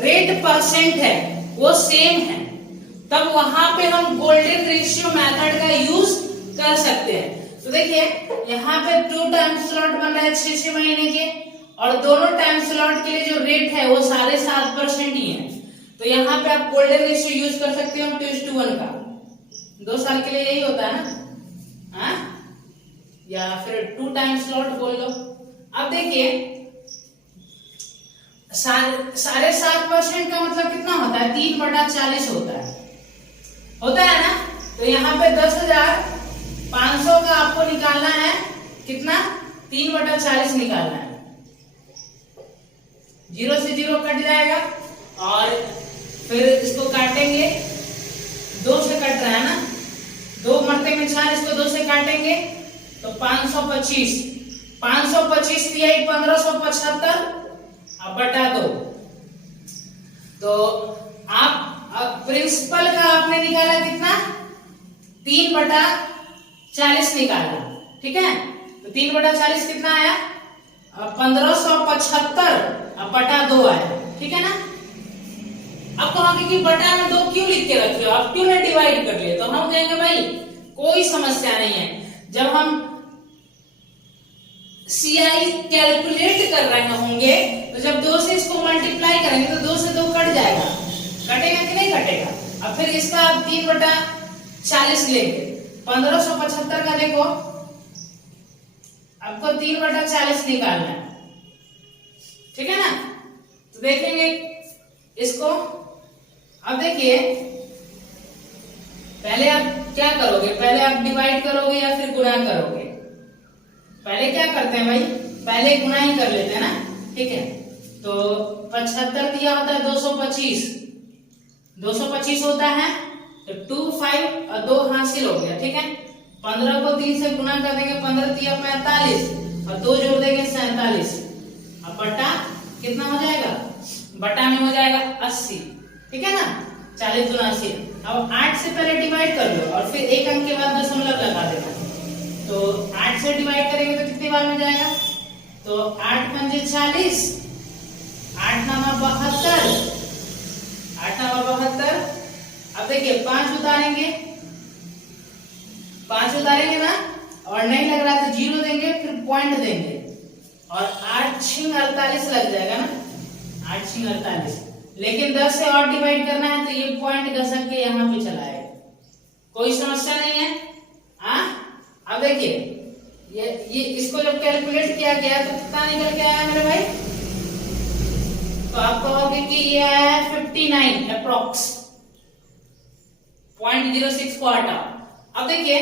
रेट परसेंट है वो सेम है, तब वहां पे हम गोल्डन रेशियो मेथड का यूज कर सकते हैं। तो देखिए यहाँ पे 2 टाइम स्लॉट बन रहा है 6 महीने के, और दोनों टाइम स्लॉट के लिए जो रेट है वो 7.5% ही है। तो यहाँ पे आप गोल्डन रेशियो यूज कर सकते हो 2:1 का। 2 साल के लिए यही होता है ना, हाँ? या फिर 2 टाइम स्लॉट बोल लो। अब देखिए 7.5% का मतलब कितना होता है? 3/40 होता है ना। तो यहाँ पे 10,500 का आपको निकालना है, कितना? 3/40 निकालना है। 0 से 0 कट जाएगा और फिर इसको काटेंगे, 2 से कट रहा है ना, 2 मरते में 4, इसको 2 से काटेंगे तो 525, 525 दिया 1575 अब बटा 2। तो आप प्रिंसिपल का आपने निकाला कितना? 3/40 निकाला। ठीक है? तो 3/40 कितना आया? 1575 अब बटा 2 आया। ठीक है ना? अब कहोगे कि बटा में 2 क्यों लिख के रखे हो, आप क्यों नहीं डिवाइड कर लिए? तो हम कहेंगे भाई कोई समस्या नहीं है, जब हम CI कैलकुलेट कर रहे होंगे तो जब 2 से इसको मल्टीप्लाई करेंगे तो 2 से 2 कट जाएगा, कटेगा कि नहीं कटेगा? अब फिर इसका 3/40 लेंगे, 1575 का देखो आपको 3/40 निकालना है। ठीक है ना? तो देखेंगे इसको। अब देखिए पहले आप क्या करोगे, पहले आप डिवाइड करोगे या फिर गुणा करोगे? पहले क्या करते हैं भाई, पहले गुणा ही कर लेते हैं ना। ठीक है? तो 75 दिया होता है 225, 225 होता है तो 2 5 और 2 हासिल हो गया। ठीक है? 15 को 3 से गुणा कर देंगे, 15 दिया 45 और 2 जोड़ देंगे 47। अब बटा कितना हो जाएगा? बटा में हो जाएगा 80। ठीक है ना? 40 गुना 80। अब 8 से पहले डिवाइड कर लो और फिर 1 अंक के बाद दशमलव लगा देना। तो 8 से डिवाइड करेंगे तो कितनी बार में जाएगा? तो 8 पंजे 40, 8 नामा 72, 8 नामा 72। अब देखिए 5 उतारेंगे, 5 उतारेंगे ना, और नहीं लग रहा तो 0 देंगे, फिर पॉइंट देंगे और 8 6 48 लग जाएगा ना, 8 6 48। लेकिन 10 से और डिवाइड करना है तो ये पॉइंट घसक के यहाँ पे चला आएगा, कोई समस्या नहीं है। अब देखिए ये इसको जब कैलकुलेट किया गया तो कितना निकल के आया मेरे भाई? तो आप कहोगे कि ये आया है 59 अप्रोक्स 0.06 को हटा। अब देखिए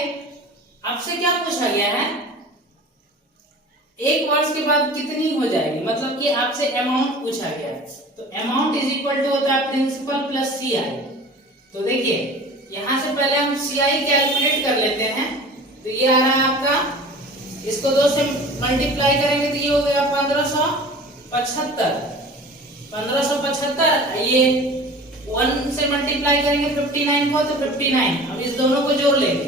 आपसे क्या पूछा गया है, एक वर्ष के बाद कितनी हो जाएगी, मतलब कि आपसे अमाउंट पूछा गया है। तो अमाउंट इज इक्वल टू होता है प्रिंसिपल प्लस सीआई। तो देखिए यहां से पहले हम सीआई कैलकुलेट कर लेते हैं। तो ये आ रहा है आपका, इसको 2 से मल्टीप्लाई करेंगे तो ये हो गया 1575। 1575 ये 1 से मल्टीप्लाई करेंगे 59 को, तो 59। अब इस दोनों को जोड़ लेंगे,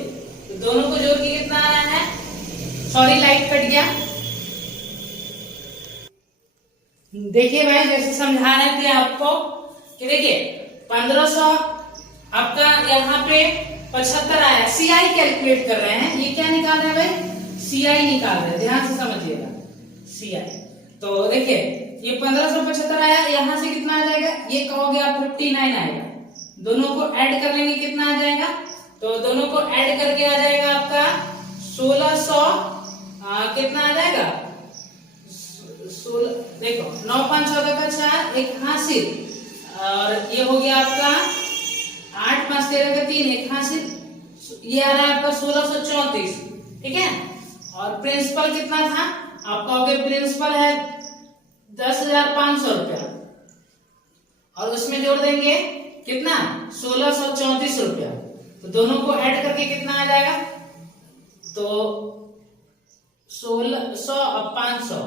तो दोनों को जोड़ के कितना आ रहा है, सॉरी लाइट कट गया। देखिए भाई जैसे समझा रहे थे आपको कि देखिए 1500 आपका यहाँ पे 75 आया, सीआई कैलकुलेट कर रहे हैं। ये क्या निकाल रहे हैं भाई, सीआई निकाल रहे हैं, ध्यान से समझिएगा सीआई। तो देखिए ये 1575 आया, यहां से कितना आ जाएगा, ये कहोगे आप 59 आएगा। दोनों को ऐड कर लेंगे कितना आ जाएगा, तो दोनों को ऐड करके आ जाएगा आपका 1600 कितना आ जाएगा, 16 देखो 9 5 14 का 4 1 हासिल, और ये हो गया आपका 8 5 13 का 3 1 हासिल, ये आ रहा है आपका 1634। ठीक है, और प्रिंसिपल कितना था, आपका हो गया प्रिंसिपल है 10,500 रुपया, और उसमें जोड़ देंगे कितना 1634 रुपया। तो दोनों को ऐड करके कितना आ जाएगा, तो 1600 और 500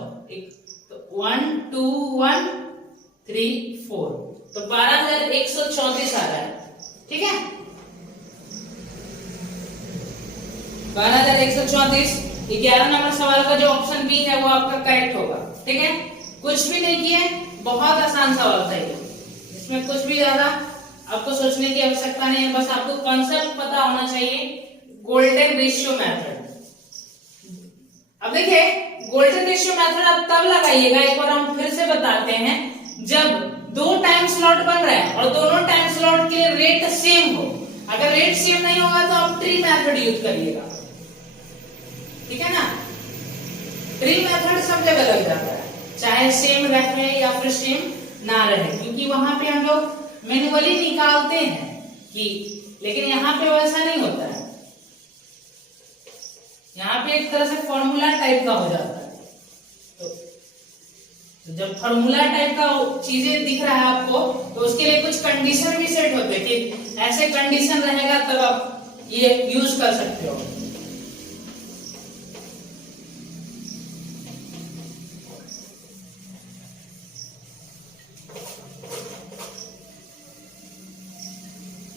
1 2 1 3 4, तो 12,134 आ रहा है। ठीक है, 12,134। 11 नंबर सवाल का जो ऑप्शन बी है वो आपका करेक्ट होगा। ठीक है, कुछ भी नहीं किए, बहुत आसान सवाल था ये, इसमें कुछ भी ज्यादा आपको सोचने की आवश्यकता नहीं है, बस आपको कॉन्सेप्ट पता होना चाहिए, गोल्डन रेशियो मेथड। अब देखिए गोल्डन रेशियो मेथड आप तब लगाइएगा, एक बार हम फिर से बताते हैं, जब 2 टाइम स्लॉट बन रहा है और दोनों टाइम स्लॉट के रेट सेम हो। अगर रेट सेम नहीं होगा तो आप ट्री मेथड यूज करिएगा। ठीक है ना, ट्री मेथड सब जगह लग जाता है, चाहे सेम रहे या फिर सेम ना रहे, क्योंकि वहां पे हम लोग मैन्युअली निकालते हैं कि, लेकिन यहाँ पे वैसा नहीं होता है, यहाँ पे एक तरह से फॉर्मूला टाइप का हो जाता है। तो जब फॉर्मूला टाइप का चीजें दिख रहा है आपको, तो उसके लिए कुछ कंडीशन भी सेट होते हैं कि ऐसे कंडीशन रहेगा तब आप ये यूज कर सकते हो।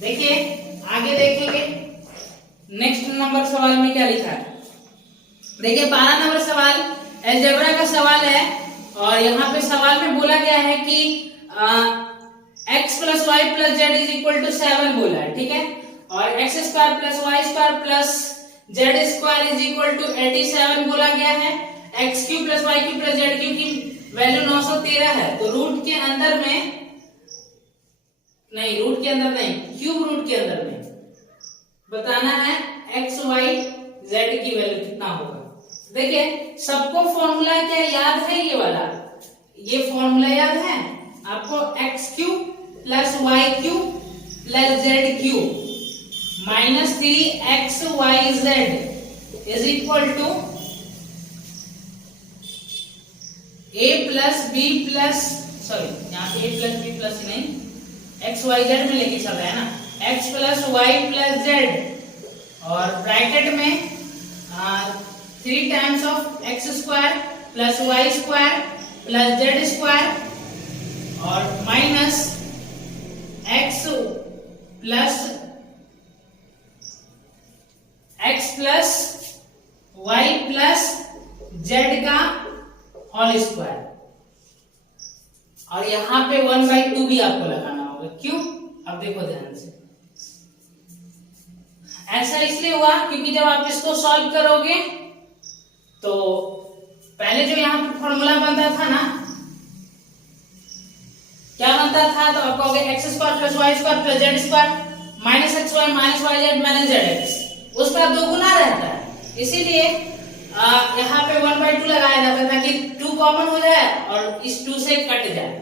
देखिए आगे देखेंगे नेक्स्ट नंबर सवाल में क्या लिखा है। देखिए 12 नंबर सवाल अलजेब्रा का सवाल है, और यहाँ पे सवाल में बोला गया है कि x plus y plus z is equal to 7 बोला है। ठीक है, और x square plus y square plus z square is equal to 87 बोला गया है। X cube plus y cube plus z cube की वैल्यू 913 है, तो रूट के अंदर में नहीं, रूट के अंदर नहीं, क्यूब रूट के अंदर में बताना है एक्स वाई जेड की वैल्यू कितना होगा। देखिए सबको फॉर्मूला क्या याद है, ये वाला, ये फॉर्मूला याद है आपको, x cube plus y cube plus z cube minus 3x y z is equal to a plus b plus, sorry यहाँ पे a प्लस बी प्लस नहीं, एक्स वाई जेड में लेके चल रहा है ना, x plus y plus z, और ब्रैकेट में 3 times of x square plus y square plus z square, और minus x plus y plus z का होल स्क्वायर, और यहां पे 1/2 भी आपको लगाना होगा। क्यों, अब देखो ध्यान से, ऐसा इसलिए हुआ क्योंकि जब आप इसको सॉल्व करोगे तो पहले जो यहाँ पे फॉर्मूला बनता था ना, क्या बनता था, तो आपको x square plus y square plus z square minus x y minus y z minus z x, उस पर 2 गुना रहता है, इसीलिए यहाँ पे 1/2 लगाया जाता था कि 2 कॉमन हो जाए और इस 2 से कट जाए,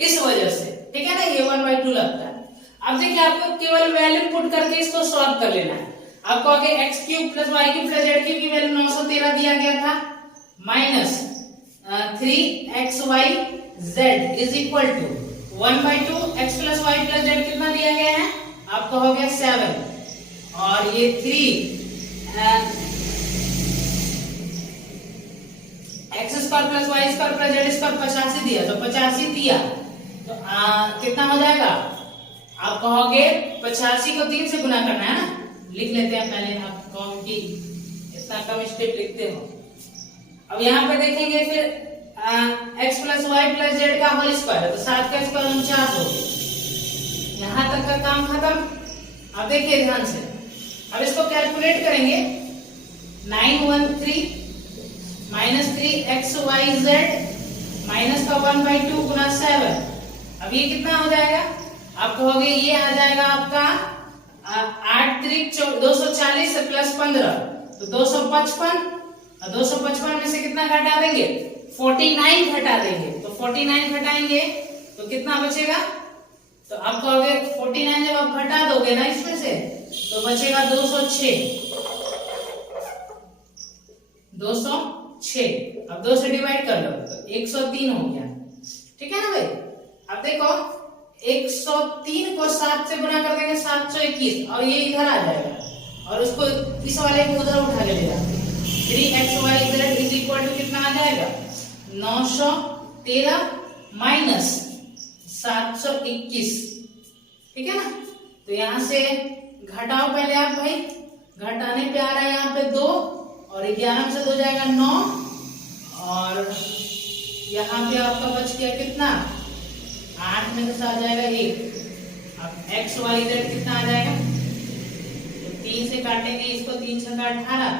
इस वजह से। ठीक है ना, ये 1/2 लगता है। करके इसको सॉल्व कर लेना है। आपको आगे x cube plus y cube plus z cube की वैल्यू 913 दिया गया था, minus 3xy z is equal to 1/2 x plus y plus z कितना दिया गया है आपका हो गया 7 और ये 3 x square plus y square plus z square 85 दिया, तो 85 दिया तो कितना हो जाएगा आप कहोगे 85 को 3 से गुना करना है ना, लिख लेते हैं पहले आप कौन की इतना कम स्टेप लिखते हो। अब यहाँ पे देखेंगे फिर x plus y plus z का होल स्क्वायर है तो 7 का स्क्वायर 49 हो गया, यहाँ तक का काम खत्म। अब देखिए ध्यान से, अब इसको कैलकुलेट करेंगे 913 माइनस 3xyz माइनस का 1/2 गुना 7। अब ये कितना हो जाएगा आप कहोगे ये आ जाएगा आपका 8 3 240 से प्लस 15 तो 255 और 255 में से कितना घटा देंगे 49 घटा देंगे, तो 49 घटाएंगे तो कितना बचेगा, तो आप कहोगे 49 जब आप घटा दोगे ना इसमें से तो बचेगा 206। अब 2 से डिवाइड कर लो तो 103 हो गया, ठीक है ना भाई। अब देखो 103 को 7 से गुना कर देंगे 721 और ये इधर आ जाएगा और उसको इस वाले को उधर उठा के ले जाते 3xyz इज इक्वल टू कितना आ जाएगा 913 माइनस 721, ठीक है ना। तो यहाँ से घटाओ पहले आप भाई, घटाने पे आ रहा है यहाँ पे 2 और 11 से 2 जाएगा 9 और यहाँ पे आपका बच गया कितना 8 में से आ जाएगा 1। अब एक्स वाई जेड कितना आ जाएगा, तो 3 से काटेंगे इसको, 3 6 का 18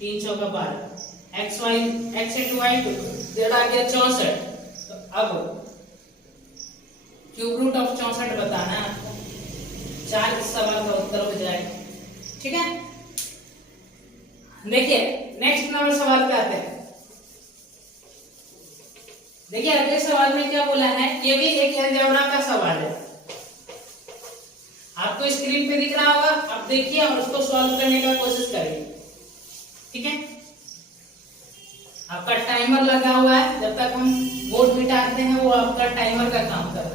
3 4 का 12 x y x into y z आ गया 64। तो अब क्यूब रूट ऑफ 64 बताना है आपको, 4 इस सवाल का उत्तर हो जाएगा, ठीक है। देखिए नेक्स्ट नंबर सवाल पे आते हैं। देखिए अगले सवाल में क्या बोला है, ये भी एक अलजेब्रा का सवाल है, आपको स्क्रीन पे दिख रहा होगा, आप देखिए और उसको सॉल्व करने का कोशिश करिए, ठीक है। आपका टाइमर लगा हुआ है, जब तक हम बोर्ड मिटाते हैं वो आपका टाइमर का काम कर रहा है।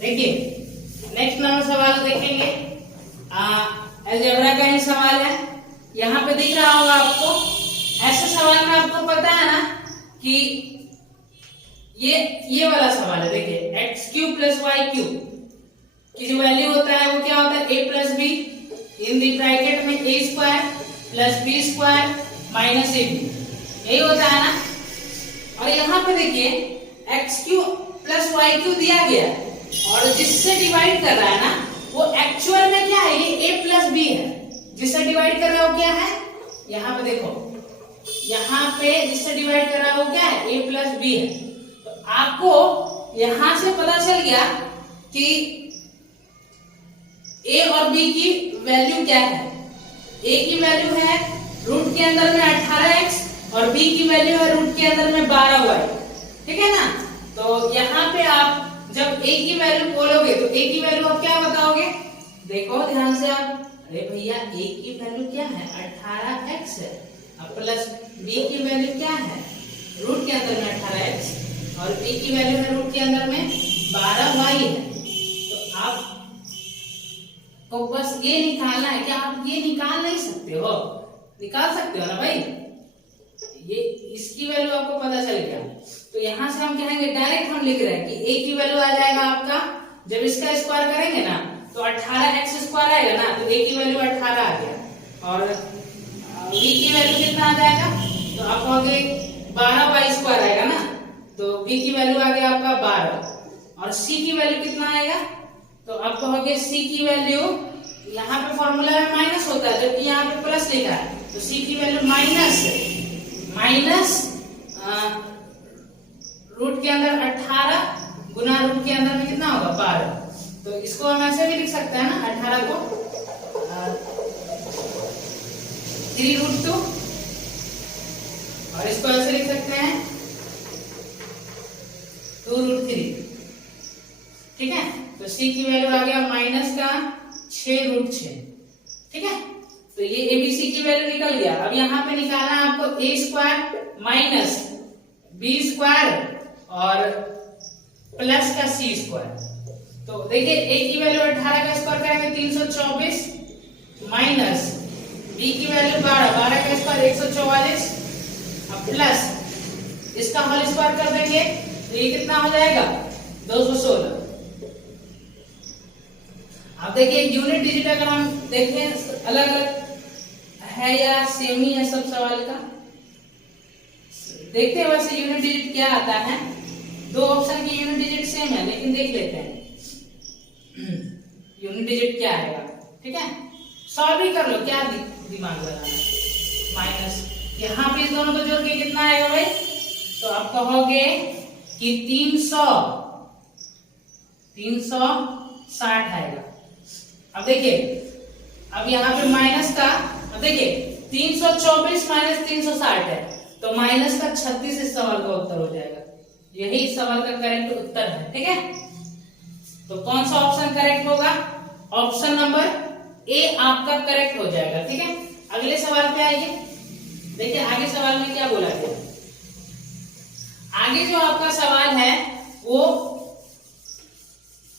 देखिए नेक्स्ट नंबर सवाल देखेंगे, अलजेब्रा का ही सवाल है, यहाँ पे दिख रहा होगा आपको। ऐसे सवाल में आपको पता है ना कि ये वाला सवाल है, देखिए x cube plus y cube की जो वैल्यू होता है वो क्या होता है a plus b in the bracket में a square plus b square minus ab, यही होता है ना। और यहाँ पे देखिए x cube plus y cube दिया गया है और जिससे डिवाइड कर रहा है ना वो एक्चुअल में क्या है, ये a प्लस बी है, जिससे डिवाइड कर रहा है वो क्या है, यहाँ पे देखो, यहाँ पे जिससे डिवाइड कर रहा है वो क्या है a प्लस बी है। तो आपको यहां से पता चल गया कि a और b की वैल्यू क्या है। a की वैल्यू है रूट के अंदर में 18x और b की वैल्यू है रूट के अंदर में 12y, ठीक है ना। तो यहाँ पे आप जब a की वैल्यू बोलोगे तो a की वैल्यू आप क्या बताओगे, देखो ध्यान से आप, अरे भैया a की वैल्यू क्या है 18x है, अब प्लस b की वैल्यू क्या है रूट के अंदर में 18x और b की वैल्यू है रूट के अंदर में 12y है। तो आप को बस ये निकालना है, क्या आप ये निकाल नहीं सकते हो, निकाल सकते हो ना भाई, ये इसकी वैल्यू आपको पता चल गया। तो यहाँ से हम कहेंगे डायरेक्ट हम लिख रहे हैं कि a की वैल्यू आ जाएगा आपका, जब इसका स्क्वायर करेंगे ना तो 18x स्क्वायर आएगा ना, तो a की वैल्यू 18 आ गया और b की वैल्यू कितना आ जाएगा, तो आप कहोगे 12y स्क्वायर आएगा ना, तो b की वैल्यू आ गया आपका 12 और c की वैल्यू कितना आएगा, तो आप कहोगे c की वैल्यू, यहाँ पे फॉर्मूला में माइनस होता है जबकि यहाँ पे प्लस लिखा है, तो c की वैल्यू माइनस रूट के अंदर 18 गुना रूट के अंदर में कितना होगा 12। तो इसको हम ऐसे भी लिख सकते हैं ना, 18 को 3√2, और इसको ऐसे लिख सकते हैं 2√3। ठीक है, तो c की वैल्यू आ गया माइनस का 6√6। ठीक है, तो ये एबीसी की वैल्यू निकल गया। अब यहाँ पे निकालना है आपको a square minus b square और प्लस का c स्क्वायर। तो देखिए a की वैल्यू 18 का स्क्वायर करेंगे 324 माइनस b की वैल्यू 12 का स्क्वायर 144 अब प्लस इसका होल स्क्वायर कर देंगे तो ये कितना हो जाएगा 216। अब देखिए यूनिट डिजिट अगर हम देखें अलग अलग है या सेम ही है सब सवाल का, देखते हैं वैसे यूनिट डिजिट क्या आता है। दो ऑप्शन की यूनिट डिजिट सेम है, लेकिन देख लेते हैं यूनिट डिजिट क्या आएगा। ठीक है, सॉल्व भी कर लो, क्या दिमाग लगाना। माइनस यहाँ पे इस दोनों को जोड़ के कितना आएगा भाई, तो आप कहोगे कि 360 आएगा। अब देखिए, अब यहाँ पे माइनस का, अब देखिए 324 माइनस 360 है, तो माइनस का 36 इस सवाल का उत्तर हो जाएगा। यही इस सवाल का करेक्ट उत्तर है। ठीक है, तो कौन सा ऑप्शन करेक्ट होगा, ऑप्शन नंबर ए आपका करेक्ट हो जाएगा। ठीक है, अगले सवाल पे आइए। देखिए आगे सवाल में क्या बोला गया। आगे जो आपका सवाल है वो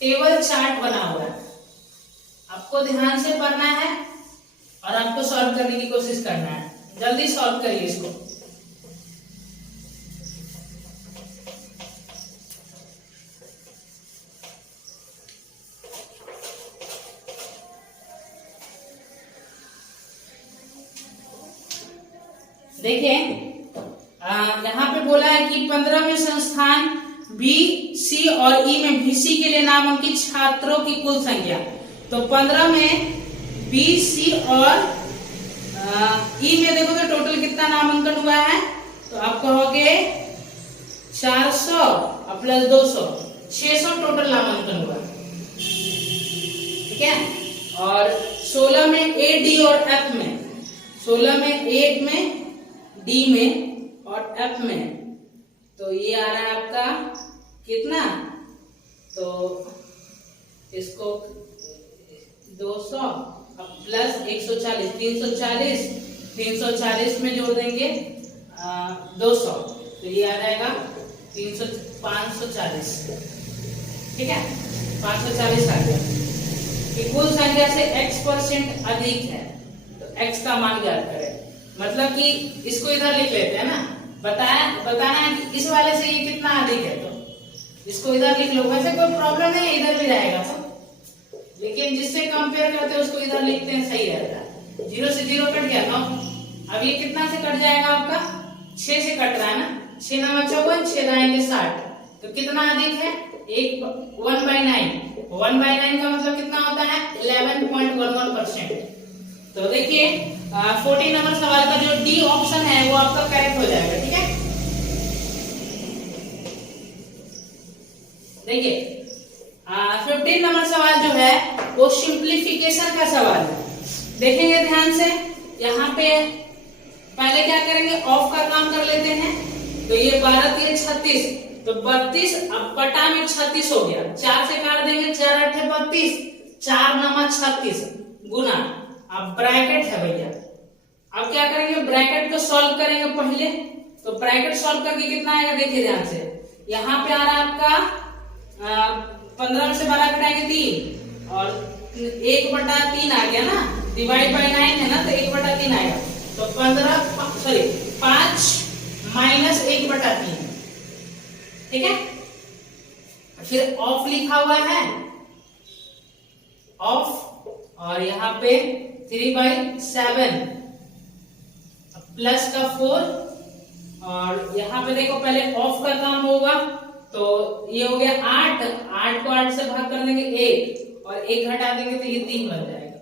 टेबल चार्ट बना हुआ है, आपको ध्यान से पढ़ना है और आपको सॉल्व करने की कोशिश करना है। जल्दी सॉल्व करिए इसको। देखिए यहाँ पे बोला है कि 15वें संस्थान बी, सी और ई में बीसी के लिए नामांकित छात्रों की कुल संख्या। तो 15 में बी, सी और ई में देखो तो टोटल कितना नामांकन हुआ है, तो आप कहोगे 400 और प्लस 200 600 टोटल नामांकन हुआ। ठीक है, और 16 में ए, डी और एफ में, 16 में ए में, डी में और एफ में, तो ये आ रहा है आपका कितना, तो इसको 200 प्लस 140 340 में जोड़ देंगे 200, तो ये आ जाएगा 540। ठीक है, 540 आ गया कि कुल संख्या से x% अधिक है, तो x का मान ज्ञात करें। मतलब कि इसको इधर लिख लेते हैं ना, बताना है कि इस वाले से ये कितना अधिक है, तो इसको इधर लिख लो। वैसे कोई प्रॉब्लम नहीं, इधर भी रहेगा तो, लेकिन जिससे कंपेयर करते हैं उसको इधर लिखते हैं, सही रहता है। 0 से 0 कट गया 9। अब ये कितना से कट जाएगा आपका, 6 से कट रहा है ना, 6 9 54, 6 आएंगे 60, तो कितना अधिक है, 1/9। 1/9 का मतलब कितना होता है 11.11%। तो देखिए 14 नंबर सवाल का जो डी ऑप्शन है वो आपका करेक्ट हो जाएगा। ठीक है, देखिए 15 नंबर सवाल जो है वो सिंप्लीफिकेशन का सवाल है। देखेंगे ध्यान से, यहाँ पे पहले क्या करेंगे, ऑफ का काम कर लेते हैं। तो ये 12 3 36, तो 32 अब बटा में 36 हो गया, 4 से काट देंगे, 4 8 32, 4 9 36 गुना, अब ब्रैकेट है भैया। अब क्या करेंगे, ब्रैकेट को सॉल्व करेंगे पहले। तो ब्रैकेट सॉल्व करके कितना आएगा, देखिए ध्यान से, यहाँ पे आ रहा है आपका 15 में से 12 घटाएंगे 3 और 1/3 आ गया ना, डिवाइड बाय 9 है ना, तो 1/3 आएगा। तो 5 माइनस 1/3। ठीक है, फिर ऑफ लिखा हुआ है, ऑफ, और यहाँ पे 3/7 प्लस का 4, और यहाँ पे देखो पहले ऑफ का काम होगा, तो ये हो गया 8 को 8 से भाग कर देंगे 1, और 1 घटा देंगे तो ये 3 बन जाएगा।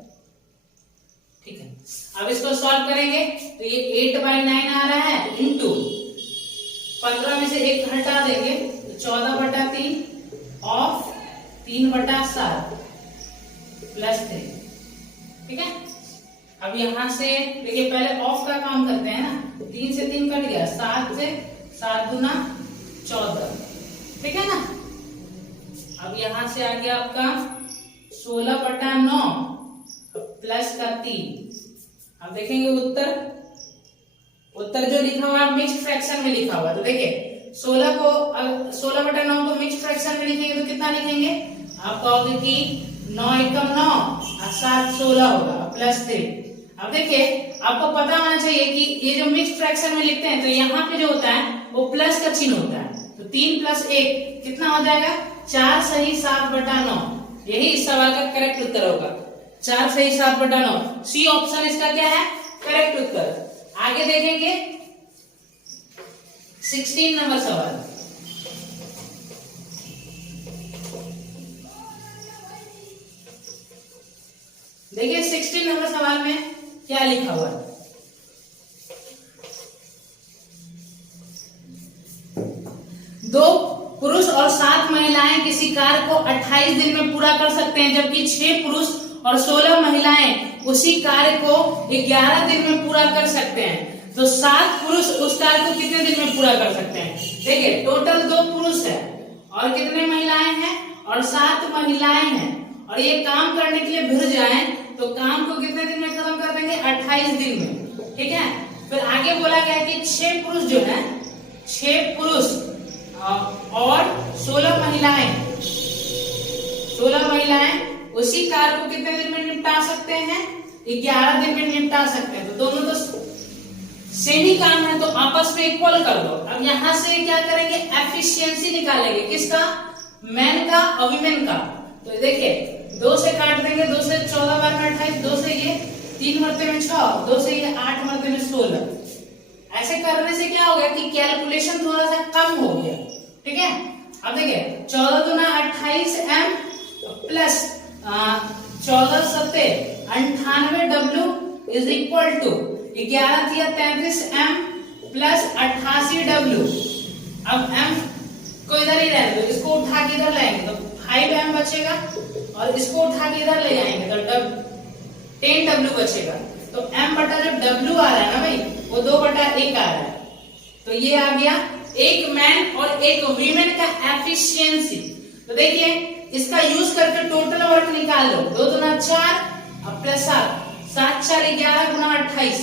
ठीक है, अब इसको सॉल्व करेंगे तो ये 8/9 आ रहा है, इंटू 15 में से 1 घटा देंगे तो 14/3 ऑफ 3/7 प्लस 3। ठीक है, अब यहां से देखिए पहले ऑफ का काम करते हैं ना, 3 से 3 कट गया, 7 से 7 दूना 14। ठीक है ना, अब यहां से आ गया आपका 16/9 प्लस का 3। अब देखेंगे उत्तर जो लिखा हुआ है मिक्स्ड फ्रैक्शन में लिखा हुआ है, तो देखिए 16/9 को मिक्स्ड फ्रैक्शन में लिखेंगे तो कितना लिखेंगे, आप कहोगे कि 9 एकम 9 और 7 16 होगा प्लस 3। अब देखिए आपको पता होना चाहिए कि ये जो मिक्स्ड फ्रैक्शन में लिखते हैं तो यहाँ पे जो होता है वो प्लस का चिन्ह होता है, तो 3 + 1 कितना हो जाएगा, 4 सही 7/9। यही इस सवाल का करेक्ट उत्तर होगा, 4 सही 7/9। सी ऑप्शन इसका क्या है, करेक्ट उत्तर। आगे देखेंगे 16 नंबर सवाल। देखिए 16 नंबर सवाल में क्या लिखा हुआ है, दो पुरुष और 7 महिलाएं किसी कार्य को 28 दिन में पूरा कर सकते हैं, जबकि 6 पुरुष और 16 महिलाएं उसी कार्य को 11 दिन में पूरा कर सकते हैं। तो 7 पुरुष उस कार्य को कितने दिन में पूरा कर सकते हैं। देखिए टोटल 2 पुरुष है और कितने महिलाएं हैं, और 7 महिलाएं हैं, और ये काम करने के लिए भिड़ जाएं तो काम को कितने दिन में खत्म कर देंगे, 28 दिन में। ठीक है, फिर आगे बोला गया कि 6 पुरुष जो है, 6 पुरुष और 16 महिलाएं उसी कार्य को कितने दिन में निपटा सकते हैं, 11 दिन में निपटा सकते हैं। तो दोनों तो सेम ही काम है, तो आपस में इक्वल कर दो। अब यहां से क्या करेंगे, एफिशिएंसी निकालेंगे, किसका, मैन का और वीमेन का। तो देखिए 2 से काट देंगे, 2 से 14 बार में 28, 2 से ये 3 मरते में 6, 2 से ये 8 मरते में 16। ऐसे करने से क्या हो गया कि कैलकुलेशन थोड़ा सा कम हो गया। ठीक है, अब देखिए 14 दूना 28 m प्लस 14 सत्ते 98 w इज इक्वल टू 11 दिया 33 m प्लस 88 w। अब m को इधर ही रहने दो, इसको उठा के इधर लाएंगे तो 5 m बचेगा, और इसको उठा के इधर ले जाएंगे तो 10 w बचेगा। तो m बटा जब w आ रहा है ना भाई, वो 2/1 आ रहा है, तो ये आ गया एक मैन और एक वीमेन का एफिशिएंसी। तो देखिए इसका यूज करके टोटल वर्क निकाल लो, 2 दूना 4 और प्लस 7, 7 4 11 गुना 28,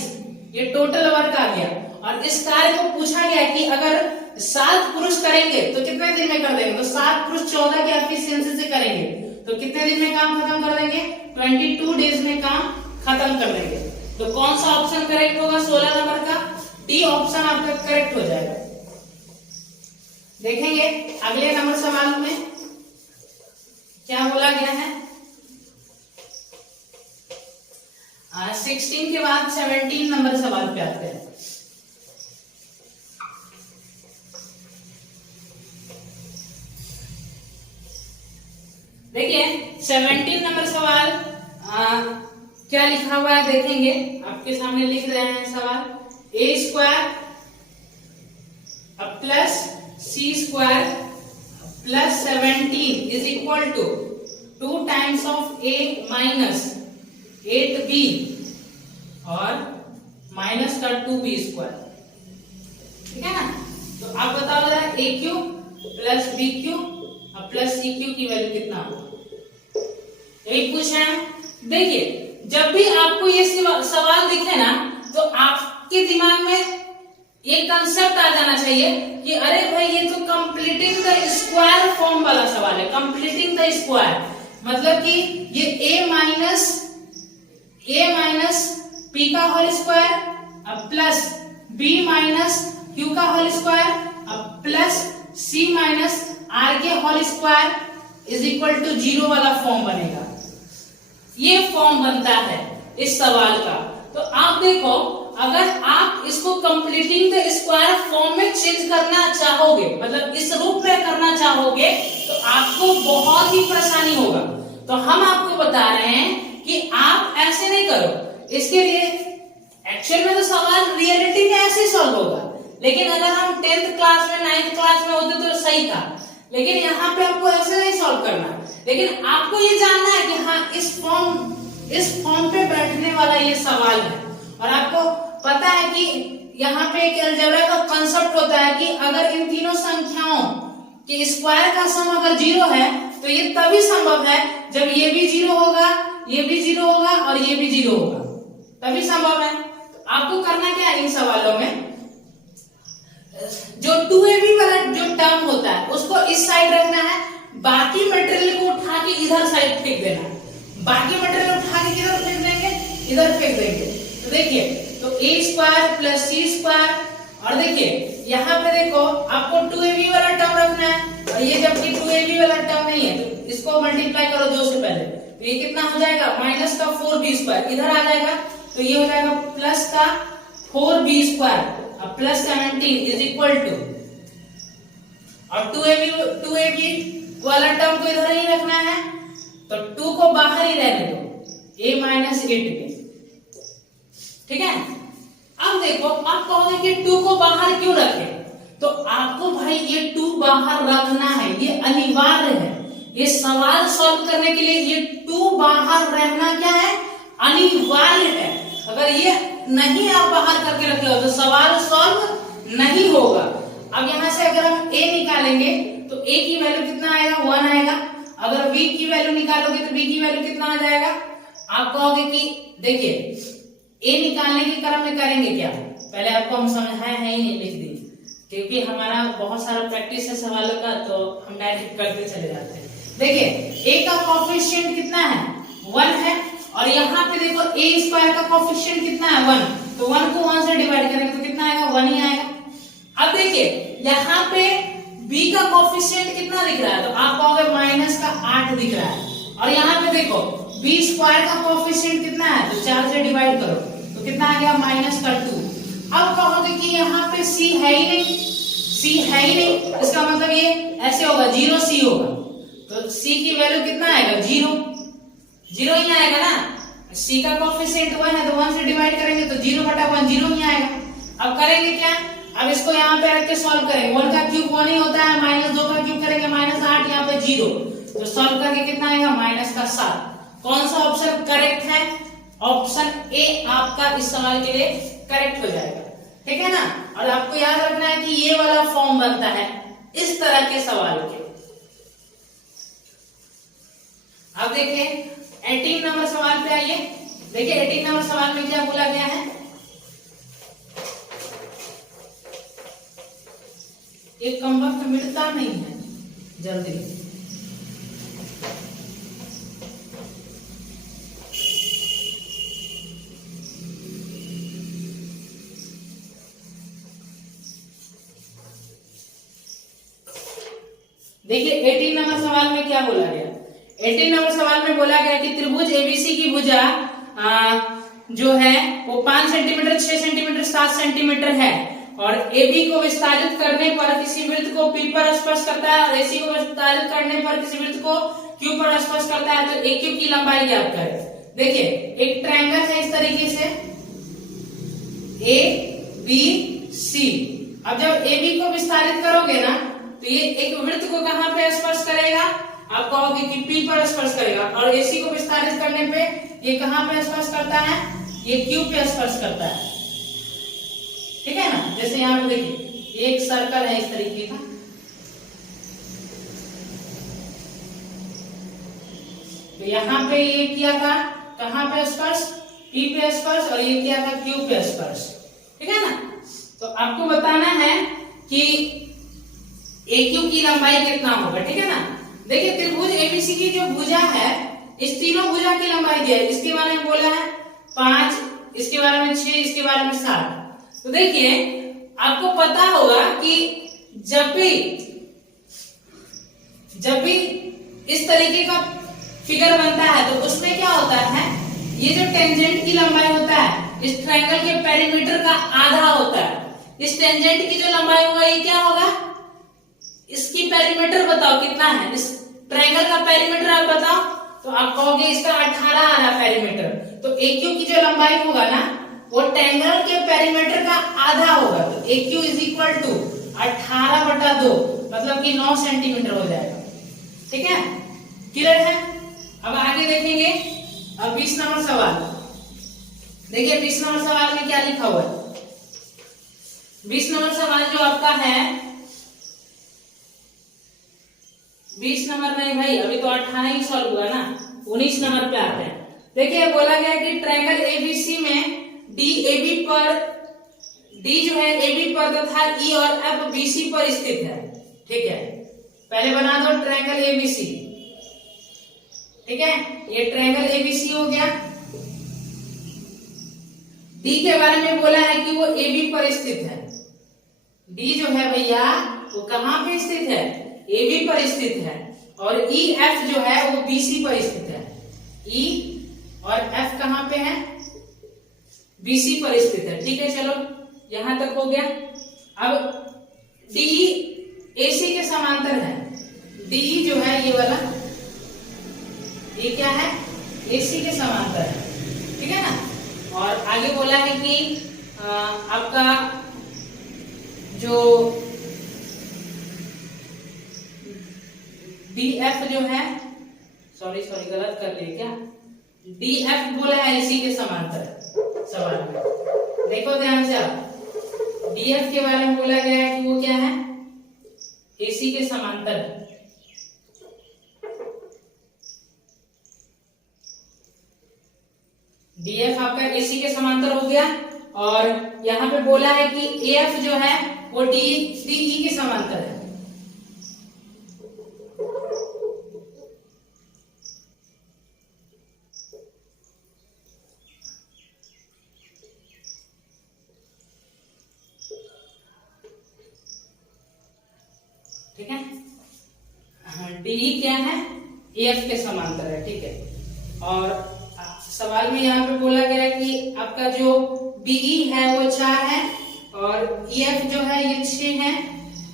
ये टोटल वर्क आ गया। और इस कार्य को पूछा गया कि अगर 7 पुरुष करेंगे तो कितने दिन में कर देंगे, तो 7 पुरुष 14 की एफिशिएंसी से करेंगे तो कितने दिन में काम खत्म कर देंगे, 22 डेज में काम खत्म कर देंगे। तो कौन सा ऑप्शन करेक्ट होगा 16 नंबर का, डी ऑप्शन आपका करेक्ट हो जाएगा। देखेंगे अगले नंबर सवाल में क्या बोला गया है। 16 के बाद 17 नंबर सवाल पे आते हैं। देखिए 17 नंबर सवाल क्या लिखा हुआ है, देखेंगे आपके सामने लिख रहे हैं सवाल, a² plus c² plus 17 is equal to 2 times of a minus 8b और माइनस का 2b²। ठीक है ना, तो आप बताओ जरा aq प्लस bq और प्लस cq की वैल्यू कितना होगा, यही पूछा है। देखिए जब भी आपको ये सवाल दिखे ना तो आपके दिमाग में ये कंसेप्ट आ जाना चाहिए कि अरे भाई ये तो कंप्लीटिंग द स्क्वायर फॉर्म वाला सवाल है। कंप्लीटिंग द स्क्वायर मतलब कि ये a माइनस p का होल स्क्वायर अब प्लस b माइनस q का होल स्क्वायर अब प्लस c माइनस r के whole square is equal to 0 वाला फॉर्म बनेगा। ये फॉर्म बनता है इस सवाल का। तो आप देखो अगर आप इसको कंप्लीटिंग द स्क्वायर फॉर्म में चेंज करना चाहोगे, मतलब इस रूप में करना चाहोगे, तो आपको बहुत ही परेशानी होगा। तो हम आपको बता रहे हैं कि आप ऐसे नहीं करो। इसके लिए एक्चुअल में तो सवाल रियलिटी में ऐसे सॉल्व होगा, लेकिन अगर हम 10th क्लास में 9th क्लास में होते तो सही था। लेकिन यहाँ पे आपको ऐसे नहीं सॉल्व करना, लेकिन आपको ये जानना है कि हाँ इस फॉर्म पे बैठने वाला ये सवाल है। और आपको पता है कि यहाँ पे एक अलजेब्रा का कंसेप्ट होता है कि अगर इन तीनों संख्याओं के स्क्वायर का सम अगर 0 है तो ये तभी संभव है जब ये भी 0 होगा, ये भी 0 होगा और ये भी 0 होगा, तभी संभव है। तो आपको करना क्या है इन सवालों में, जो 2ab वाला जो टर्म होता है उसको इस साइड रखना है, बाकी मटेरियल को उठा के इधर साइड फेंक देना है, बाकी मटेरियल उठा के किधर फेंक देंगे, इधर फेंक देंगे। तो देखिए, तो a square plus c square, और देखिए यहाँ पे देखो आपको 2ab वाला टर्म रखना है, और ये जबकि 2ab वाला टर्म नहीं है तो इसको मल्टीप्लाई करो 2 से पहले, तो ये कितना हो जाएगा माइनस का 4b स्क्वायर इधर आ जाएगा, तो ये हो जाएगा प्लस का 4b square plus 17 is equal to, और 2ab वाला टर्म को इधर ही रखना है तो 2 को बाहर ही रहने दो, a माइनस 8 के, ठीक है। अब देखो आप कहोगे कि 2 को बाहर क्यों रखें, तो आपको भाई ये 2 बाहर रखना है, ये अनिवार्य है, ये सवाल सॉल्व करने के लिए ये 2 बाहर रहना क्या है, अनिवार्य है। अगर ये नहीं आप बाहर करके रखे हो तो सवाल सॉल्व नहीं होगा। अब यहां से अगर हम a निकालेंगे तो a की वैल्यू कितना आएगा, 1 आएगा। अगर b की वैल्यू निकालोगे तो b की वैल्यू कितना आ जाएगा, आप कहोगे कि देखिए a निकालने के क्रम में करेंगे क्या, पहले आपको हम समझाए है ही नहीं, लिख दी, क्योंकि हमारा बहुत सारा प्रैक्टिस है सवालों का तो हम डायरेक्ट करते चले जाते हैं। देखिए a का कोएफिशिएंट कितना है, 1 है, और यहाँ पे देखो a स्क्वायर का कोएफिशिएंट कितना है, 1, तो 1 को 1 से डिवाइड करेंगे तो कितना आएगा, 1 ही आएगा। अब देखिए यहाँ पे b का कोएफिशिएंट कितना दिख रहा है, तो आप कहोगे माइनस का 8 दिख रहा है, और यहाँ पे देखो b स्क्वायर का कोएफिशिएंट कितना है, तो 4 से डिवाइड करो तो कितना आ गया, माइनस का 2। अब कहोगे कि यहाँ पे c है ही नहीं, c है ही नहीं, इसका मतलब ये ऐसे होगा 0 c होगा, तो c की वैल्यू कितना आएगा, 0 ही आएगा ना, c का कोएफिशिएंट 1 है तो 1 से डिवाइड करेंगे तो 0/1 0 ही आएगा। अब करेंगे क्या, अब इसको यहाँ पे रख के सॉल्व करेंगे, 1 का क्यूब 1 ही होता है, माइनस 2 का क्यूब करेंगे -8, यहाँ पे 0, तो सॉल्व करके कितना आएगा, माइनस का 7। कौन सा ऑप्शन करेक्ट है, ऑप्शन ए आपका इस सवाल के लिए करेक्ट हो जाएगा, ठीक है ना। और आपको याद रखना है कि ये वाला फॉर्म बनता है इस तरह के सवाल के। अब देखिए 18 नंबर सवाल पे आइए, देखिए 18 नंबर सवाल में क्या बोला गया है, एक कम वक्त मिलता नहीं है जल्दी, देखिए 18 नंबर सवाल में क्या बोला गया, 18 नंबर सवाल में बोला गया कि त्रिभुज एबीसी की भुजा जो है वो 5 सेंटीमीटर, 6 सेंटीमीटर, 7 सेंटीमीटर है, और AB को विस्तारित करने पर किसी वृत्त को P पर स्पर्श करता है, और AC को विस्तारित करने पर किसी वृत्त को Q पर स्पर्श करता है, तो AQ की लंबाई ज्ञात करें। देखिए एक ट्रायंगल है इस तरीके से ABC, अब जब AB को विस्तारित करोगे ना तो ये एक वृत्त को कहां पे स्पर्श करेगा, आप कहोगे कि P पर स्पर्श करेगा, और AC को विस्तारित करने पे ये कहां पे स्पर्श करता है, ये Q पे स्पर्श करता है, ठीक है ना। जैसे यहाँ पे देखिए एक सर्कल है इस तरीके का, तो यहाँ पे ये किया था कहां पे स्पर्श, P पे स्पर्श, और ये किया था Q पे स्पर्श, ठीक है ना। तो आपको बताना है कि AQ की लंबाई कितना होगा, ठीक है ना। देखिए त्रिभुज एबीसी की जो भुजा है, इस तीनों भुजा की लंबाई दिया है, इसके बारे में बोला है 5, इसके बारे में 6, इसके बारे में 7। तो देखिए आपको पता होगा कि जब भी इस तरीके का फिगर बनता है तो उसमें क्या होता है, ये जो टेंजेंट की लंबाई होता है इस ट्रायंगल के पेरीमीटर का आधा होता है। इस टेंजेंट की जो लंबाई होगा ये क्या होगा, इसकी पेरीमीटर बताओ कितना है, इस ट्रायंगल का पेरीमीटर आप बताओ, तो आप कहोगे इसका 18 आ रहा पेरीमीटर, तो AQ की जो लंबाई होगा ना वो ट्रायंगल के पेरीमीटर का आधा होगा, तो AQ इज इक्वल टू 18/2, मतलब कि 9 सेंटीमीटर हो जाएगा। ठीक है, क्लियर है। अब आगे देखेंगे। अब 20 नंबर सवाल देखिए, 20 नंबर सवाल में क्या लिखा हुआ है। 20 नंबर सवाल जो आपका है, 20 नंबर नहीं भाई, अभी तो 18 ही सॉल्व हुआ ना, 19 नंबर पे आते हैं। देखिए बोला गया कि ट्रायंगल एबीसी में डी जो है एबी पर तथा ई और एफ बीसी पर स्थित है। ठीक है, पहले बना दो ट्रायंगल एबीसी। ठीक है, ये ट्रायंगल एबीसी हो गया। डी के बारे में बोला है कि वो एबी पर स्थित है। डी जो है भैया वो कहां पे स्थित है, एबी पर स्थित है। और ई एफ जो है वो बीसी पर स्थित है। ई और एफ कहां पे है, बीसी पर स्थित है। ठीक है, चलो यहां तक हो गया। अब डी एसी के समांतर है। डी जो है ये वाला, ये क्या है, एसी के समांतर है। ठीक है ना। और आगे बोला है कि आपका जो डी एफ जो है, सॉरी गलत कर लिया क्या, डी एफ बोला है एसी के समांतर सवाल में। देखो ध्यान से, आप डी एफ के बारे में बोला गया है कि वो क्या है, एसी के समांतर है। डीएफ आपका एसी के समांतर हो गया। और यहां पे बोला है कि एएफ जो है वो डीई के समांतर है। ठीक है, डीई क्या है, एएफ के समांतर है। ठीक है, और सवाल में यहाँ पे बोला गया है कि आपका जो बीई है वो 4 है और ईएफ जो है ये 6 है।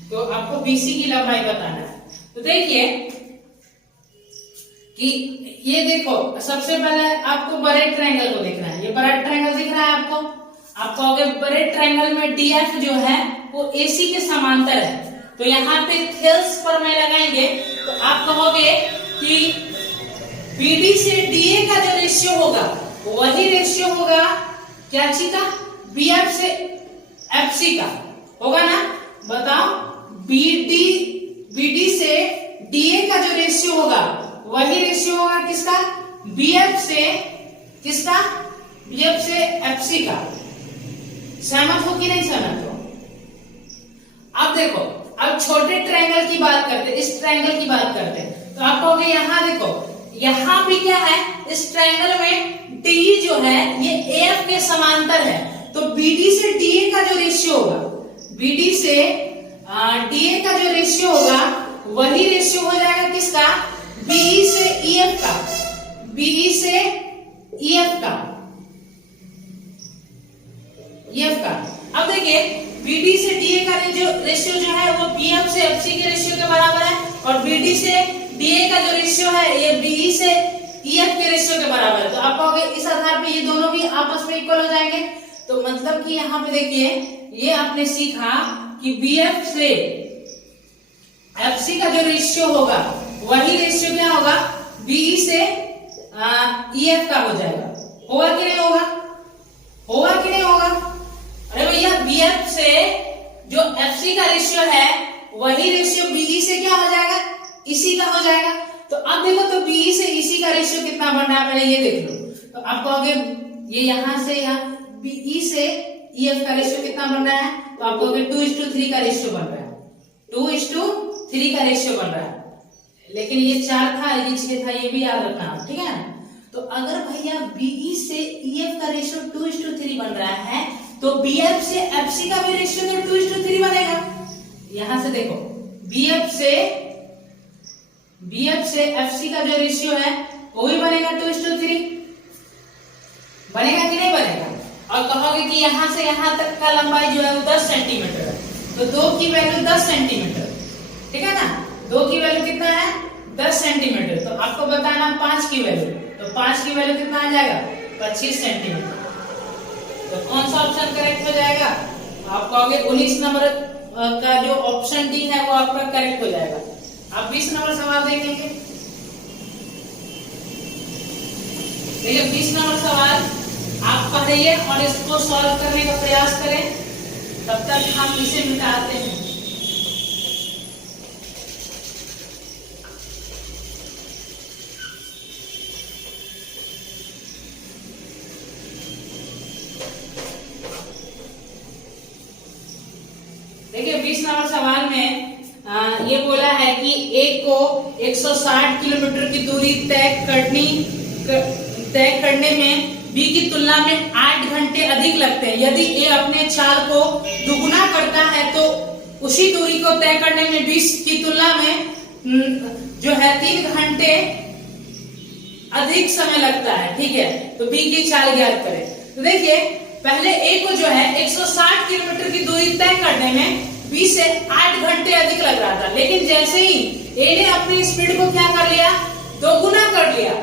तो आपको बीसी की लंबाई बताना है। तो देखिए कि ये देखो, सबसे पहले आपको बड़े ट्रायंगल को देखना है। ये बड़ा ट्रायंगल दिख रहा है आपको अगर बड़े ट्रायंगल में डीएफ जो है वो एसी के समांतर है। तो यहाँ पे थेल्स पर में लगाएंगे तो आप कहोगे कि बीडी से डीए का जो रेशियो होगा वही रेशियो होगा क्या ची का, बीएफ से एफसी का होगा ना। बताओ, बीडी से डीए का जो रेशियो होगा वही रेशियो होगा किसका, बीएफ से किसका, बीएफ से एफसी का। सहमत हो कि नहीं सहमत हो। अब देखो, अब छोटे ट्रायंगल की बात करते, इस ट्रायंगल की बात करते, तो आप कहोगे यहां देखो, यहां भी क्या है, इस ट्रायंगल में डी जो है ये एएफ के समांतर है। तो बीडी से डीए का जो रेशियो होगा, बीडी से डीए का जो रेशियो होगा वही रेशियो हो जाएगा किसका, बीई से ईएफ का, बीई से ईएफ का, ईएफ का। अब देखिए, बीडी से डीए का जो रेशियो जो है वो बीएफ से एफसी के रेशियो के बराबर है। और बीडी से डीए का जो रेशियो है ये बीई से ईएफ के रेशियो के बराबर है। तो आप कहोगे इस आधार पे ये दोनों भी आपस में इक्वल हो जाएंगे। तो मतलब कि यहाँ पे देखिए, ये आपने सीखा कि बीएफ से एफसी का जो रेशियो होगा वही रेशियो क्या होगा, बीई से ईएफ का हो जाएगा। होगा कि नहीं होगा, होगा कि नहीं होगा। अरे भैया, बीएफ से जो एफसी का रेशियो है वही रेशियो बीई से क्या हो जाएगा, इसी का हो जाएगा। तो अब देखो, तो बीई से इसी का रेशियो कितना बन रहा है, पहले ये देख लो। तो आप कहोगे ये यहां से यहाँ बीई से ईएफ का रेशियो कितना बन रहा है, तो आप कहोगे 2:3 का रेशियो बन रहा है, 2:3 का रेशियो बन रहा है। लेकिन ये 4 था, ये 6 था, ये भी याद रखना, ठीक है। तो अगर भैया बीई से ईएफ का रेशियो 2:3 बन रहा है तो बीएफ से एफसी का भी रेशियो तो 2:3 बनेगा। यहां से देखो, बीएफ से एफसी का जो रेशियो है वो भी बनेगा 2:3, बनेगा कि नहीं बनेगा। और कहोगे कि यहां से यहां तक का लंबाई जो है वो 10 सेंटीमीटर है, तो 2 की वैल्यू 10 सेंटीमीटर, ठीक है ना। 2 की वैल्यू कितना है, 10 सेंटीमीटर। तो आपको बताना 5 की वैल्यू, तो 5 की वैल्यू कितना आ जाएगा, 25 सेंटीमीटर। तो कौन सा ऑप्शन करेक्ट हो जाएगा, आप कहोगे 19 का जो ऑप्शन डी है वो आपका करेक्ट हो जाएगा। अब 20 नंबर सवाल देखेंगे। देखिए 20 नंबर सवाल आप पढ़िए और इसको सॉल्व करने का प्रयास करें, तब तक हम इसे मिटाते हैं। देखिए 20 नंबर सवाल में ये बोला है कि ए को 160 किलोमीटर की दूरी तय करने में बी की तुलना में 8 घंटे अधिक लगते हैं। यदि ए अपने चाल को दुगुना करता है तो उसी दूरी को तय करने में बी की तुलना में जो है 3 घंटे अधिक समय लगता है। ठीक है, तो बी की चाल ज्ञात करें। तो देखिए पहले ए को जो है 160 किलोमीटर की दूरी तय करने में बी से 8 घंटे अधिक लग रहा था, लेकिन जैसे ही ए ने अपनी स्पीड को क्या कर लिया, दोगुना कर लिया।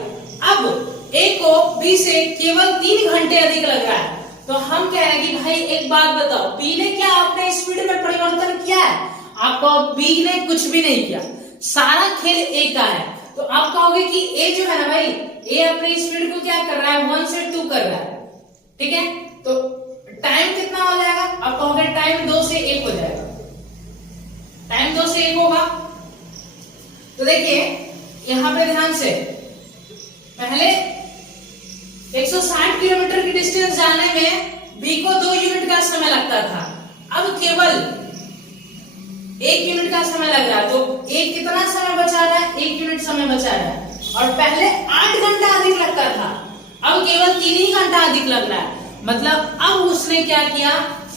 अब ए को बी से केवल 3 घंटे अधिक लग रहा है। तो हम कह रहे हैं कि भाई एक बात बताओ, बी ने क्या अपने स्पीड में परिवर्तन किया है? आपको बी ने कुछ भी नहीं किया, सारा खेल ए का है। तो आप कहोगे कि ए जो है ना भाई, ए अपनी स्पीड को क्या कर रहा है, 1 से 2 कर रहा है। ठीक है, तो टाइम कितना हो जाएगा? आप कहोगे टाइम 2 से 1 हो जाएगा, टाइम 2 से 1 होगा। तो देखिए यहां पे ध्यान से, पहले 160 किलोमीटर की डिस्टेंस जाने में बी को 2 यूनिट का समय लगता था, अब केवल 1 यूनिट का समय लग रहा है। तो एक कितना समय बचा रहा है, 1 यूनिट समय बचा रहा है। और पहले 8 घंटा अधिक लगता था, अब केवल 3 ही घंटा अधिक लग रहा है। मतलब अब उसने क्या किया,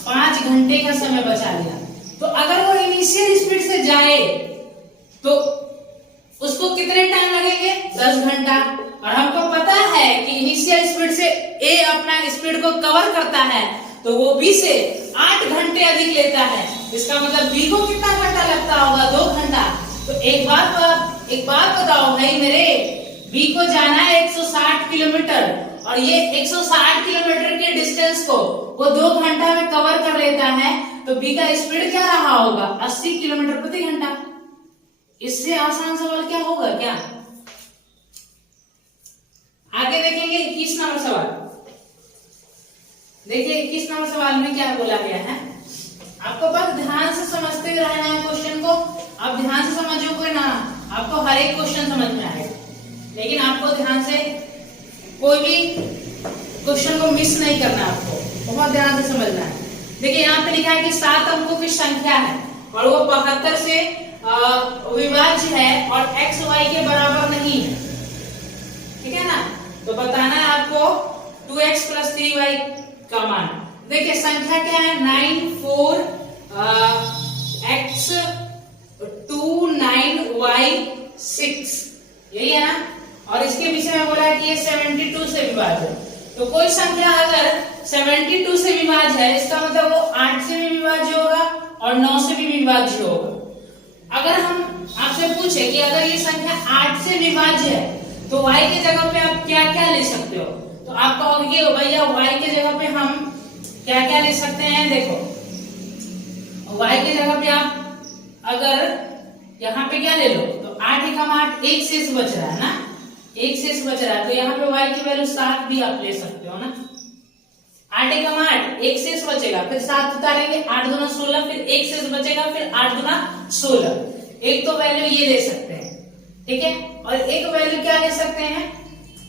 5 घंटे का समय बचा लिया। तो अगर वो इनिशियल स्पीड से जाए तो उसको कितने टाइम लगेंगे, 10 घंटा। और हमको पता है कि इनिशियल स्पीड से ए अपना स्पीड को कवर करता है, तो वो बी से 8 घंटे अधिक लेता है। इसका मतलब बी को कितना घंटा लगता होगा, 2 घंटा। तो एक बात बताओ भाई मेरे, बी को जाना है 160 किलोमीटर और ये 160 किलोमीटर के डिस्टेंस को वो 2 घंटा में कवर कर लेता है, तो बी का स्पीड क्या रहा होगा, 80 किलोमीटर प्रति घंटा। इससे आसान सवाल क्या होगा क्या? आगे देखेंगे 21 नंबर सवाल। देखिए 21 नंबर सवाल में क्या बोला गया है, आपको बस ध्यान से समझते रहना है क्वेश्चन को। आप ध्यान से समझोगे ना, आपको हर एक क्वेश्चन समझ में आएगा, लेकिन आपको ध्यान से कोई भी क्वेश्चन को मिस नहीं करना, आपको बहुत ध्यान से समझना है। देखिए यहाँ पे लिखा है कि 7 अंकों की संख्या है और वो 72 से विभाज्य है और x y के बराबर नहीं है। ठीक है ना, तो बताना है आपको 2x + 3y का मान। देखिए संख्या क्या है, 9 4 x 2 9 y 6, यही है ना। और इसके विषय में बोला है कि ये 72 से विभाज्य है। तो कोई संख्या अगर 72 से विभाज्य है, इसका मतलब वो 8 से भी विभाज्य होगा और 9 से भी विभाज्य होगा। अगर हम आपसे पूछे कि अगर ये संख्या 8 से विभाज्य है तो y के जगह पे आप क्या क्या ले सकते हो, तो आप कहोगे भैया y के जगह पे हम क्या क्या ले सकते हैं। देखो y के जगह पे आप अगर यहाँ पे क्या ले लो, तो 8 × 8 1 शेष बच रहा है ना, 1 शेष बच रहा है, तो यहाँ पे y की वैल्यू 7 भी आप ले सकते हो ना। 8 × 8 1 शेष बचेगा, फिर 7 उतारेंगे, 8 दूना 16, फिर 1 शेष बचेगा, फिर 8 दूना 16। एक तो वैल्यू ये ले सकते हैं, ठीक है। और एक वैल्यू क्या ले सकते हैं,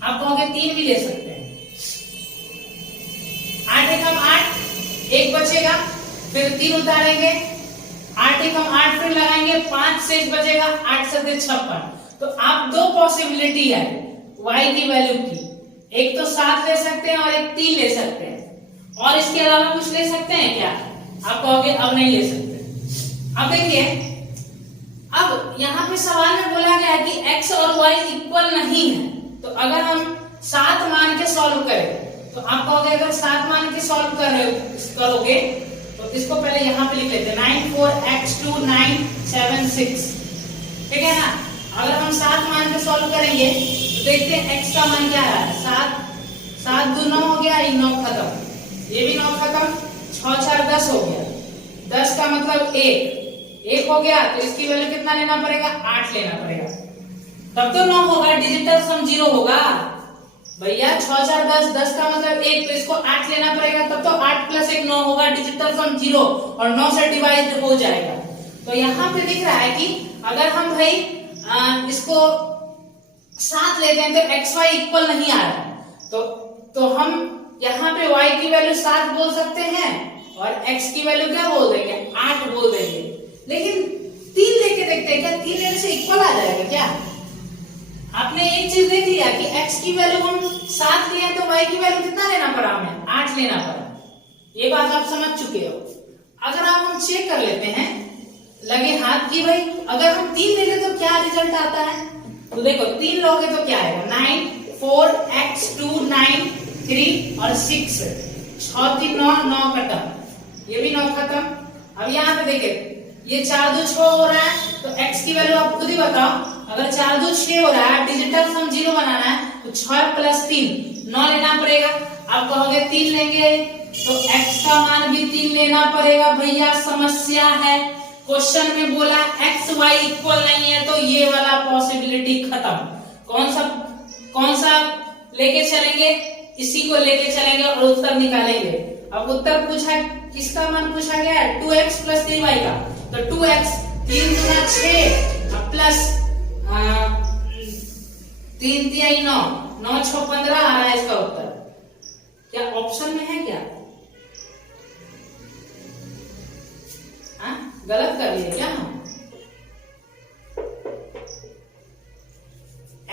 आप कहोगे 3 भी ले सकते हैं। 8 × 8 1 बचेगा, फिर 3 उतारेंगे, 8 × 8 फिर लगाएंगे, 5 शेष बचेगा, 8 × 7 = 56। तो आप 2 पॉसिबिलिटी है y की वैल्यू की, एक तो 7 ले सकते हैं और एक 3 ले सकते हैं, और इसके अलावा कुछ ले सकते हैं क्या, आप कहोगे अब नहीं ले सकते। अब देखिए, अब यहाँ पे सवाल में बोला गया है कि x और y इक्वल नहीं है, तो अगर हम 7 मान के सॉल्व करें तो आप कहोगे अगर 7 मान के सॉल्व करोगे तो इसको पहले यहाँ पे लिख लेते हैं, 9 4 x 2 9 7 6, ठीक है ना। अगर हम 7 मान के सॉल्व करेंगे तो देखते हैं x का मान क्या है, 7 2 9 हो गया, ये 9 खत्म, ये भी 9 खत्म, 6 4 10 हो गया, 10 का मतलब 1 हो गया, तो इसकी वैल्यू कितना लेना पड़ेगा, 8 लेना पड़ेगा, तब तो 9 होगा, डिजिटल सम 0 होगा भैया। 6 4 10, 10 का मतलब 1, तो इसको 8 लेना पड़ेगा, तब तो 8 + 1 9 होगा, डिजिटल सम 0 और 9 से डिवाइड हो जाएगा। तो यहाँ पे दिख रहा है कि अगर हम भाई इसको 7 लेते हैं तो एक्स वाई इक्वल नहीं आ रहा है, तो हम यहाँ पे y की वैल्यू 7 बोल सकते हैं और x की वैल्यू क्या बोल देंगे, 8 बोल देंगे। लेकिन 3 लेके देखते हैं, क्या 3 लेने से इक्वल आ जाएगा क्या? आपने एक चीज देख लिया कि x की वैल्यू हम 7 लिए तो y की वैल्यू कितना लेना पड़ा, हमें 8 लेना पड़ा। ये बात आप समझ चुके हो। अगर आप हम चेक कर लेते हैं लगे हाथ की, भाई अगर हम 3 ले लें तो क्या रिजल्ट आता है, तो देखो 3 लोगे तो क्या आएगा, 9 4 x 2 9 3 और 6, 6 3 9, 9 खत्म, ये भी 9 खत्म। अब यहाँ पे देखिए ये 4 2 6 हो रहा है, तो x की वैल्यू आप खुद ही बताओ, अगर 4 2 6 हो रहा है, डिजिटल सम 0 बनाना है, तो 6 + 3 9 लेना पड़ेगा। आप कहोगे 3 लेंगे तो x का मान भी 3 लेना पड़ेगा। भैया समस्या है, क्वेश्चन में बोला एक्स वाई इक्वल नहीं है, तो ये वाला पॉसिबिलिटी खत्म। कौन सा लेके चलेंगे, इसी को लेके चलेंगे और उत्तर निकालेंगे। अब उत्तर पूछा, किसका मान पूछा गया है, 2x + 3y का, तो 2x 3 × 6 प्लस 3 × 9, 9 6 15 आ रहा है इसका उत्तर। क्या ऑप्शन में है क्या? गलत कर लिए क्या हम?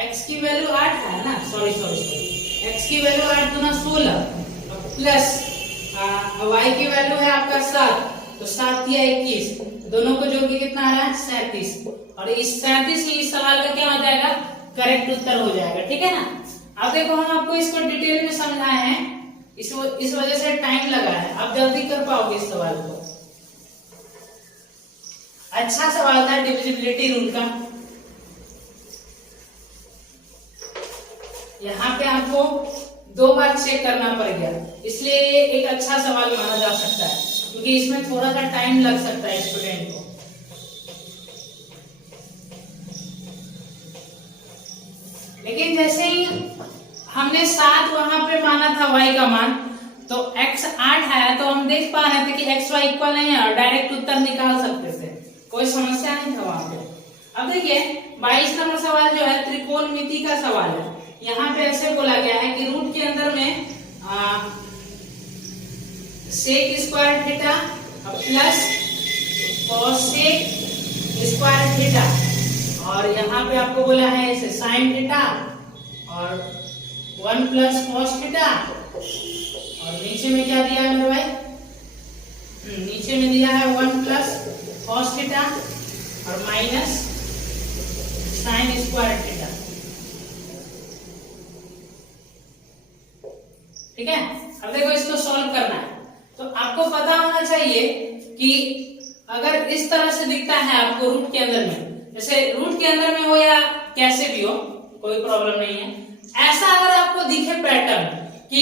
x की वैल्यू 8 है ना, सॉरी x की वैल्यू 8 × 16 प्लस y की वैल्यू है आपका 7, तो 7 या 21, दोनों को जोड़ के कितना आ रहा है, 37, और इस 37 ही इस सवाल का क्या हो जाएगा, करेक्ट उत्तर हो जाएगा। ठीक है ना। अब देखो हम आपको इसको डिटेल में समझाए हैं, इस वजह से टाइम लगा है, आप जल्दी कर पाओगे इस सवाल को। अच्छा सवाल था डिविजिबिलिटी रूल का। यहाँ पे आपको 2 बार चेक करना पड़ गया, इसलिए ये एक अच्छा सवाल माना जा सकता है, क्योंकि इसमें थोड़ा सा टाइम लग सकता है स्टूडेंट को। लेकिन जैसे ही हमने 7 वहां पे माना था y का मान, तो x 8 आया, तो हम देख पा रहे थे कि x y इक्वल नहीं है और डायरेक्ट उत्तर निकाल सकते थे, कोई समस्या नहीं था वहां पे। अब देखिए 22 नंबर सवाल जो है त्रिकोणमिति का सवाल है। यहाँ पे ऐसे बोला गया है कि रूट के अंदर में sec square theta plus cosec square theta, और यहाँ पे आपको बोला है इसे साइन थीटा और 1 + cos थीटा, और नीचे में क्या दिया है मेरे भाई, नीचे में दिया है 1 + cos थीटा और माइनस साइन स्क्वायर थीटा। ठीक है। अब देखो इसको सॉल्व करना है, तो आपको पता होना चाहिए कि अगर इस तरह से दिखता है आपको रूट के अंदर में, जैसे रूट के अंदर में हो या कैसे भी हो कोई प्रॉब्लम नहीं है, ऐसा अगर आपको दिखे पैटर्न कि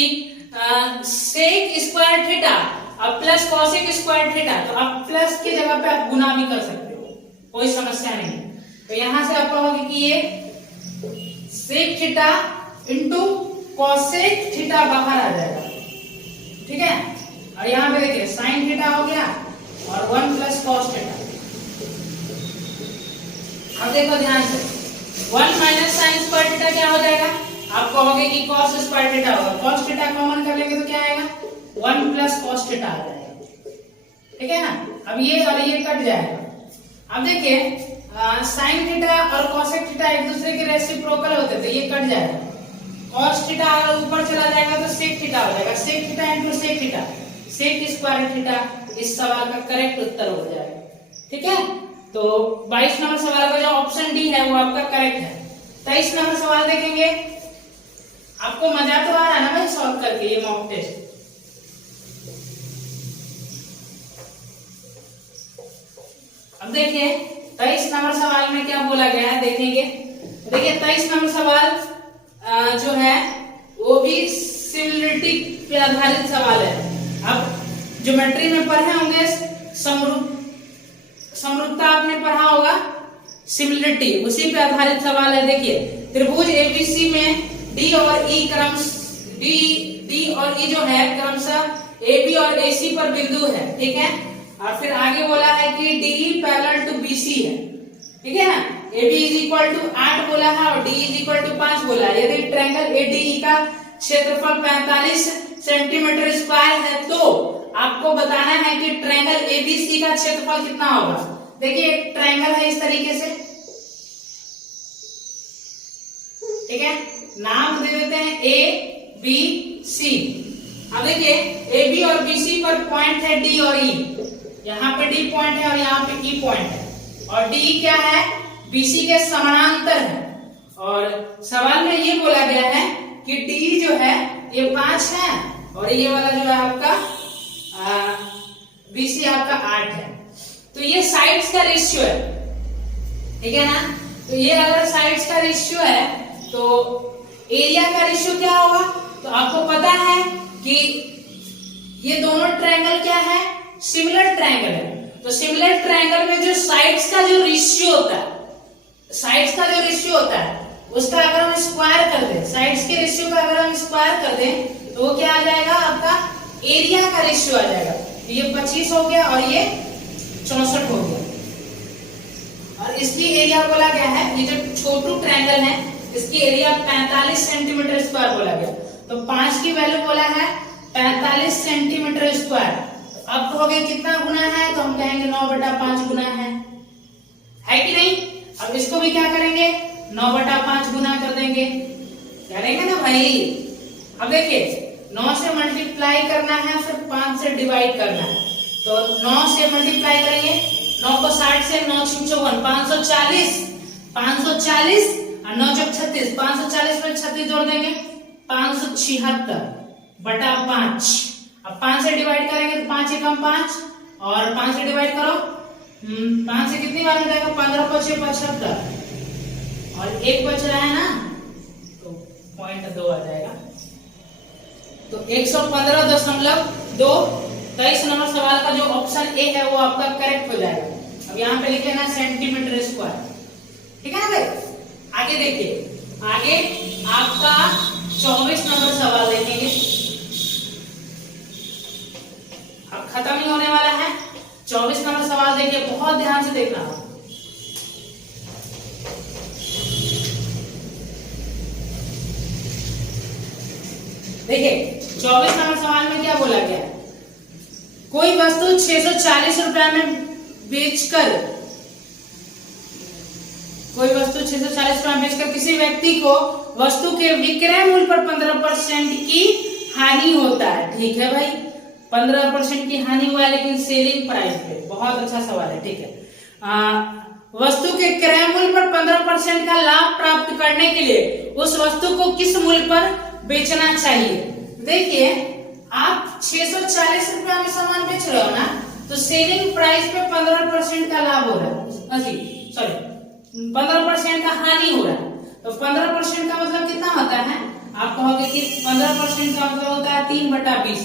सेक स्क्वायर थीटा अब प्लस कॉसेक स्क्वायर थीटा, तो आप प्लस की जगह पे आप गुना भी कर सकते हो, कोई समस्या नहीं। तो यहां से आप कहोगे कि ये sec theta into cosec theta बाहर आ जाएगा। ठीक है। और यहाँ पे देखिए साइन थीटा हो गया और 1 + cos थीटा। अब देखो ध्यान से 1 - साइन स्क्वायर थीटा क्या हो जाएगा, आप कहोगे कि cos स्क्वायर थीटा होगा, cos थीटा कॉमन कर लेंगे तो क्या आएगा, 1 + cos थीटा आ जाएगा। ठीक है ना। अब ये और ये कट जाएगा। अब देखिए साइन थीटा और cosec थीटा एक दूसरे के रेसिप्रोकल होते थे, ये कट जाएगा। cos थीटा अगर ऊपर चला जाएगा तो sec थीटा हो जाएगा, sec theta into sec theta, sec square theta इस सवाल का करेक्ट उत्तर हो जाएगा। ठीक है। तो 22 नंबर सवाल का जो ऑप्शन डी है वो आपका करेक्ट है। 23 नंबर सवाल देखेंगे। आपको मजा तो आ रहा है ना भाई सॉल्व करके ये मॉक टेस्ट? अब देखिए 23 नंबर सवाल में क्या बोला गया है, देखेंगे। देखिए 23 नंबर सवाल जो है वो भी सिमिलरिटी पे आधारित सवाल है। अब ज्योमेट्री में पढ़े होंगे समरूपता आपने पढ़ा होगा, सिमिलरिटी, उसी पे आधारित सवाल है। देखिए त्रिभुज एबीसी में डी और ई जो है क्रमशः AB और AC पर बिंदु है, ठीक है। और फिर आगे बोला है कि DE पैरेलल टू BC है, ठीक है ना। AB इज इक्वल टू 8 बोला है और DE इज इक्वल टू 5 बोला है। यदि ट्रायंगल ADE का क्षेत्रफल 45 सेंटीमीटर स्क्वायर है तो आपको बताना है कि ट्रायंगल ABC का क्षेत्रफल कितना होगा। देखिए एक ट्रायंगल है इस तरीके से, ठीक है, नाम दे देते हैं ABC। अब देखिए AB और BC पर पॉइंट है D और E, यहाँ पे D पॉइंट है और यहाँ पे E पॉइंट है, और D क्या है, BC के समानांतर है। और सवाल में ये बोला गया है कि D जो है ये 5 है और ये वाला जो है आपका BC आपका 8 है। तो ये साइड्स का रेशियो है, ठीक है ना। तो ये अगर साइड्स का रेशियो है तो एरिया का रेशियो क्या होगा। तो आपको पता है कि ये दोनों ट्रायंगल क्या है, सिमिलर ट्रायंगल है। तो सिमिलर ट्रायंगल में जो साइड्स का जो रेशियो होता है, उसका अगर हम स्क्वायर कर दें, साइड्स के रेशियो का अगर हम स्क्वायर कर दें तो वो क्या आ जाएगा, आपका एरिया का रेशियो आ जाएगा। तो ये 25 हो गया और ये 64 हो गया। और इसकी एरिया बोला गया है, ये जो छोटू ट्रायंगल है इसकी एरिया 45 सेंटीमीटर स्क्वायर बोला गया। तो 5 की वैल्यू बोला है 45 सेंटीमीटर स्क्वायर। अब कहोगे कितना गुना है, तो हम कहेंगे 9/5 गुना है कि नहीं। अब इसको भी क्या करेंगे, 9/5 गुना कर देंगे, करेंगे ना भाई। अब देखिए 9 से मल्टीप्लाई करना है, फिर 5 से डिवाइड करना है। तो 9 से मल्टीप्लाई करेंगे, 9 को 60 से 9 × 54 540 और 9 × 36, 540 में 36 जोड़ देंगे 576/5। अब 5 से डिवाइड करेंगे तो 5 × 5 और 5 से डिवाइड करो, 5 से कितनी बार हो जाएगा, 15 × 5 = 75 और 1 बच रहा है ना, तो 0.2 आ जाएगा। तो 115.2। 23 नंबर सवाल का जो ऑप्शन ए है वो आपका करेक्ट हो जाएगा। अब यहाँ पे लिखे ना सेंटीमीटर स्क्वायर, ठीक है ना भाई। आगे देखिए, आगे आपका 24 नंबर सवाल देखेंगे। अब खत्म ही होने वाला है। 24 नंबर सवाल देखिए, बहुत ध्यान से देखना। देखिए 24 नंबर सवाल में क्या बोला गया है, कोई वस्तु 640 रुपया में बेचकर किसी व्यक्ति को वस्तु के विक्रय मूल्य पर 15% की हानि होता है, ठीक है भाई। 15% की हानि हुआ है लेकिन सेलिंग प्राइस पे, बहुत अच्छा सवाल है, ठीक है। वस्तु के क्रय मूल्य पर 15% का लाभ प्राप्त करने के लिए उस वस्तु को किस मूल्य पर बेचना चाहिए। देखिए आप 640 रुपया में सामान बेच रहे हो ना, तो सेलिंग प्राइस पे 15% का लाभ हो रहा है, 15% का हानि हो रहा है। तो 15% का मतलब कितना होता है, आप कहोगे कि 15% का मतलब होता है 3/20।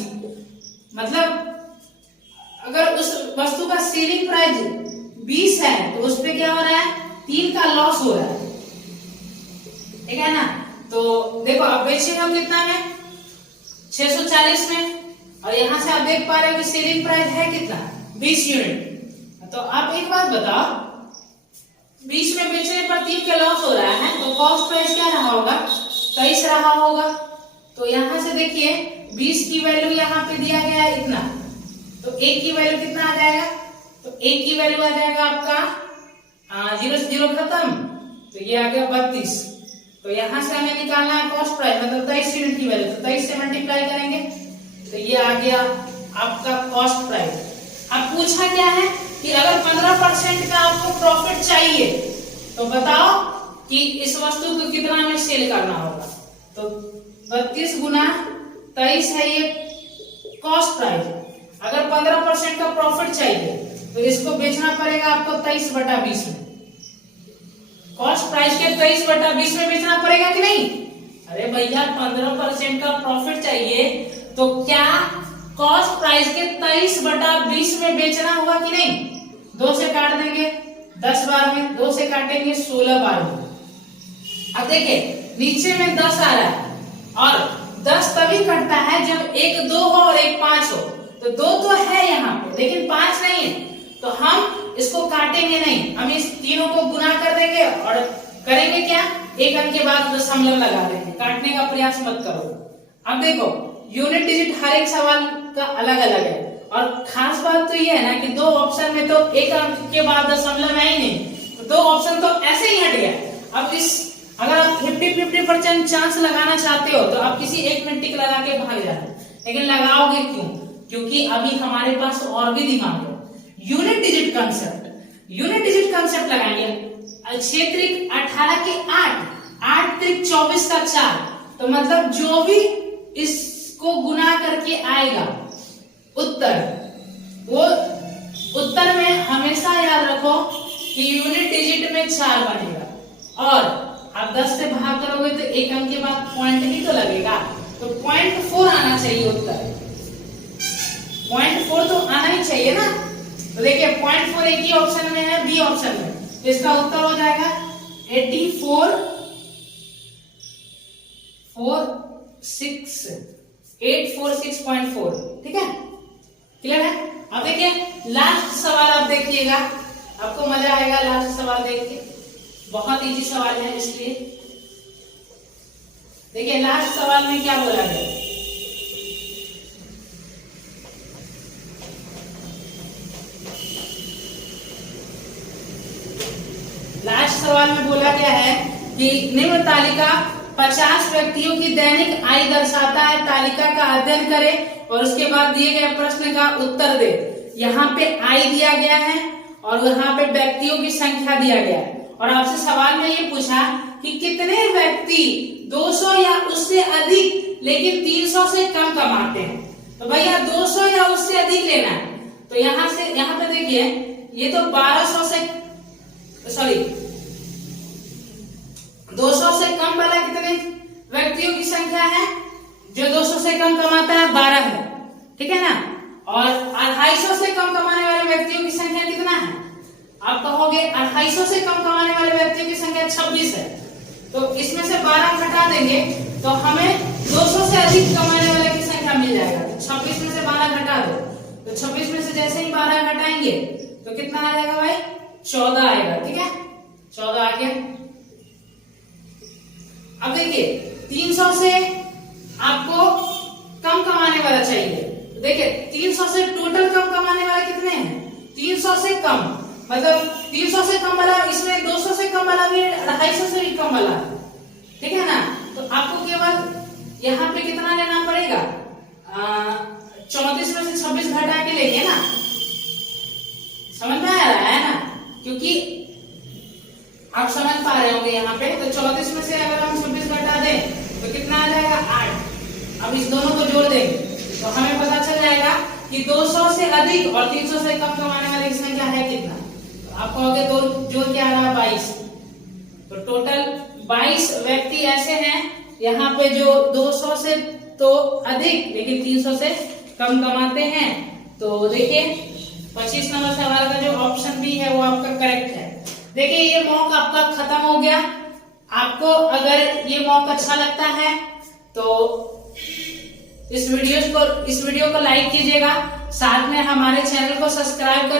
मतलब अगर उस वस्तु का सेलिंग प्राइस 20 है तो उस पे क्या हो रहा है, 3 का लॉस हो रहा है, ठीक है ना। तो देखो अब बेचे हो कितना में, 640 में, और यहां से आप देख पा रहे हो कि सेलिंग प्राइस है कितना, 20 यूनिट। तो आप एक बात बताओ, 20 में बेचने पर 3 का लॉस हो रहा है, तो कॉस्ट प्राइस क्या रहा होगा, 23 रहा होगा। तो यहां से देखिए 20 की वैल्यू यहाँ पे दिया गया है इतना, तो 1 की वैल्यू कितना आ जाएगा, तो 1 की वैल्यू आ जाएगा आपका 0 से 0 खत्म, तो ये आ गया 32। तो यहां से हमें निकालना है कॉस्ट प्राइस, मतलब 23 यूनिट की वैल्यू, तो 23 से मल्टीप्लाई करेंगे तो ये आ गया आपका कॉस्ट प्राइस। अब पूछा क्या है कि अगर 15% का आपको प्रॉफिट चाहिए तो बताओ कि इस वस्तु को कितना में सेल करना होगा। तो 32 गुना 23 है ये कॉस्ट प्राइस। अगर 15% का प्रॉफिट चाहिए तो इसको बेचना पड़ेगा आपको 23/20 में। कॉस्ट प्राइस के 23/20 में बेचना पड़ेगा कि नहीं। अरे भैया 15% का प्रॉफिट चाहिए तो क्या कॉस्ट प्राइस के 23/20 में बेचना हुआ कि नहीं। 2 से काट देंगे 10 बार में, 2 से काटेंगे 16 बार में। अब देखिए नीचे में 10 आ रहा है और 10 तभी कटता है जब एक 2 हो और एक 5 हो। तो 2 तो है यहाँ पे लेकिन 5 नहीं है, तो हम इसको काटेंगे नहीं, हम इस तीनों को गुना कर देंगे और करेंगे क्या, एक अंक के बाद दशमलव लगा देंगे। काटने का प्रयास मत करो। अब देखो यूनिट डिजिट हर एक सवाल का अलग अलग है और खास बात तो ये है ना कि 2 ऑप्शन में तो एक अंक के बाद दशमलव है ही नहीं, तो 2 ऑप्शन तो ऐसे ही हट गया। अब इस अगर आप 50-50% चांस लगाना चाहते हो तो आप किसी एक में टिक लगा के भाग जाओ, लेकिन लगाओगे क्यों, क्योंकि अभी हमारे पास और भी दिमाग है। Unit digit concept, unit digit concept लगाएंगे। 6 त्रिक 18 के 8, 8 त्रिक 24 का 4, तो मतलब जो भी इसको गुना करके आएगा उत्तर, वो उत्तर में हमेशा याद रखो कि यूनिट डिजिट में 4 बनेगा। और आप 10 से भाग करोगे तो एक अंक के बाद पॉइंट ही तो लगेगा, तो 0.4 आना चाहिए उत्तर। 0.4 तो आना ही चाहिए ना। तो देखिए 0.4 एक ही ऑप्शन में है, बी ऑप्शन में, तो इसका उत्तर हो जाएगा 846.4। ठीक है, क्लियर है। अब देखिए लास्ट सवाल आप देखिएगा, आपको मजा आएगा लास्ट सवाल देख के, बहुत इजी सवाल है इसलिए। देखिए लास्ट सवाल में क्या बोला गया, लास्ट सवाल में बोला गया है कि निम्न तालिका 50 व्यक्तियों की दैनिक आय दर्शाता है, तालिका का अध्ययन करें और उसके बाद दिए गए प्रश्न का उत्तर दे। यहाँ पे आय दिया गया है और यहाँ पे व्यक्तियों की संख्या दिया गया है और आपसे सवाल में ये पूछा कि कितने व्यक्ति 200 या उससे अधिक लेकिन 300 से कम कमाते हैं। तो भैया 200 या उससे अधिक लेना है, तो यहाँ से यहाँ पे देखिए ये तो 1200 से सॉरी 200 से कम वाला कितने व्यक्तियों की संख्या है, जो 200 से कम कमाता है 12 है, ठीक है ना। और 250 से कम कमाने वाले व्यक्तियों की संख्या कितना है, आप कहोगे 250 से कम कमाने वाले व्यक्तियों की संख्या 26 है, तो इसमें से 12 घटा देंगे तो हमें 200 से अधिक कमाने वाले की संख्या मिल जाएगा। तो 26 में से 12 घटा दो, तो 26 में से जैसे ही 12 घटाएंगे तो कितना आ जाएगा भाई, 14 आएगा। ठीक है, 14 आ गया। अब देखिए 300 से आपको कम कमाने वाला चाहिए, तो देखिए 300 से टोटल कम कमाने वाला कितने हैं, 300 से कम, मतलब 300 से कम वाला इसमें 200 से कम वाला भी 250 से भी कम वाला, ठीक है ना। तो आपको केवल यहाँ पे कितना लेना पड़ेगा, 34 में से 26 घटा के लेंगे ना, समझ में आ रहा है ना, क्योंकि आप समझ पा रहे होंगे यहाँ पे। तो 34 में से अगर हम 26 घटा दें तो कितना आ जाएगा, 8। अब इस दोनों को जोड़ देंगे तो हमें पता चल जाएगा कि 200 से अधिक और 300 से कम कमाने वाले की संख्या है कितना। तो आप कहोगे दो जोड़ क्या आ रहा, 22। तो टोटल 22 व्यक्ति ऐसे हैं यहाँ पे जो 200 से तो अधिक लेकिन 300 से कम कमाते हैं। तो देखिए 25 नंबर सवाल का जो ऑप्शन बी है वो आपका करेक्ट है। देखिए ये मॉक आपका खत्म हो गया। आपको अगर ये मॉक अच्छा लगता है तो इस वीडियो को लाइक कीजिएगा, साथ में हमारे चैनल को सब्सक्राइब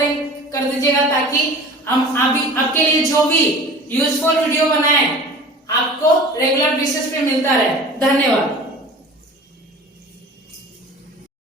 कर दीजिएगा ताकि हम आपके लिए जो भी यूजफुल वीडियो बनाए आपको रेगुलर बेसिस पे मिलता रहे। धन्यवाद।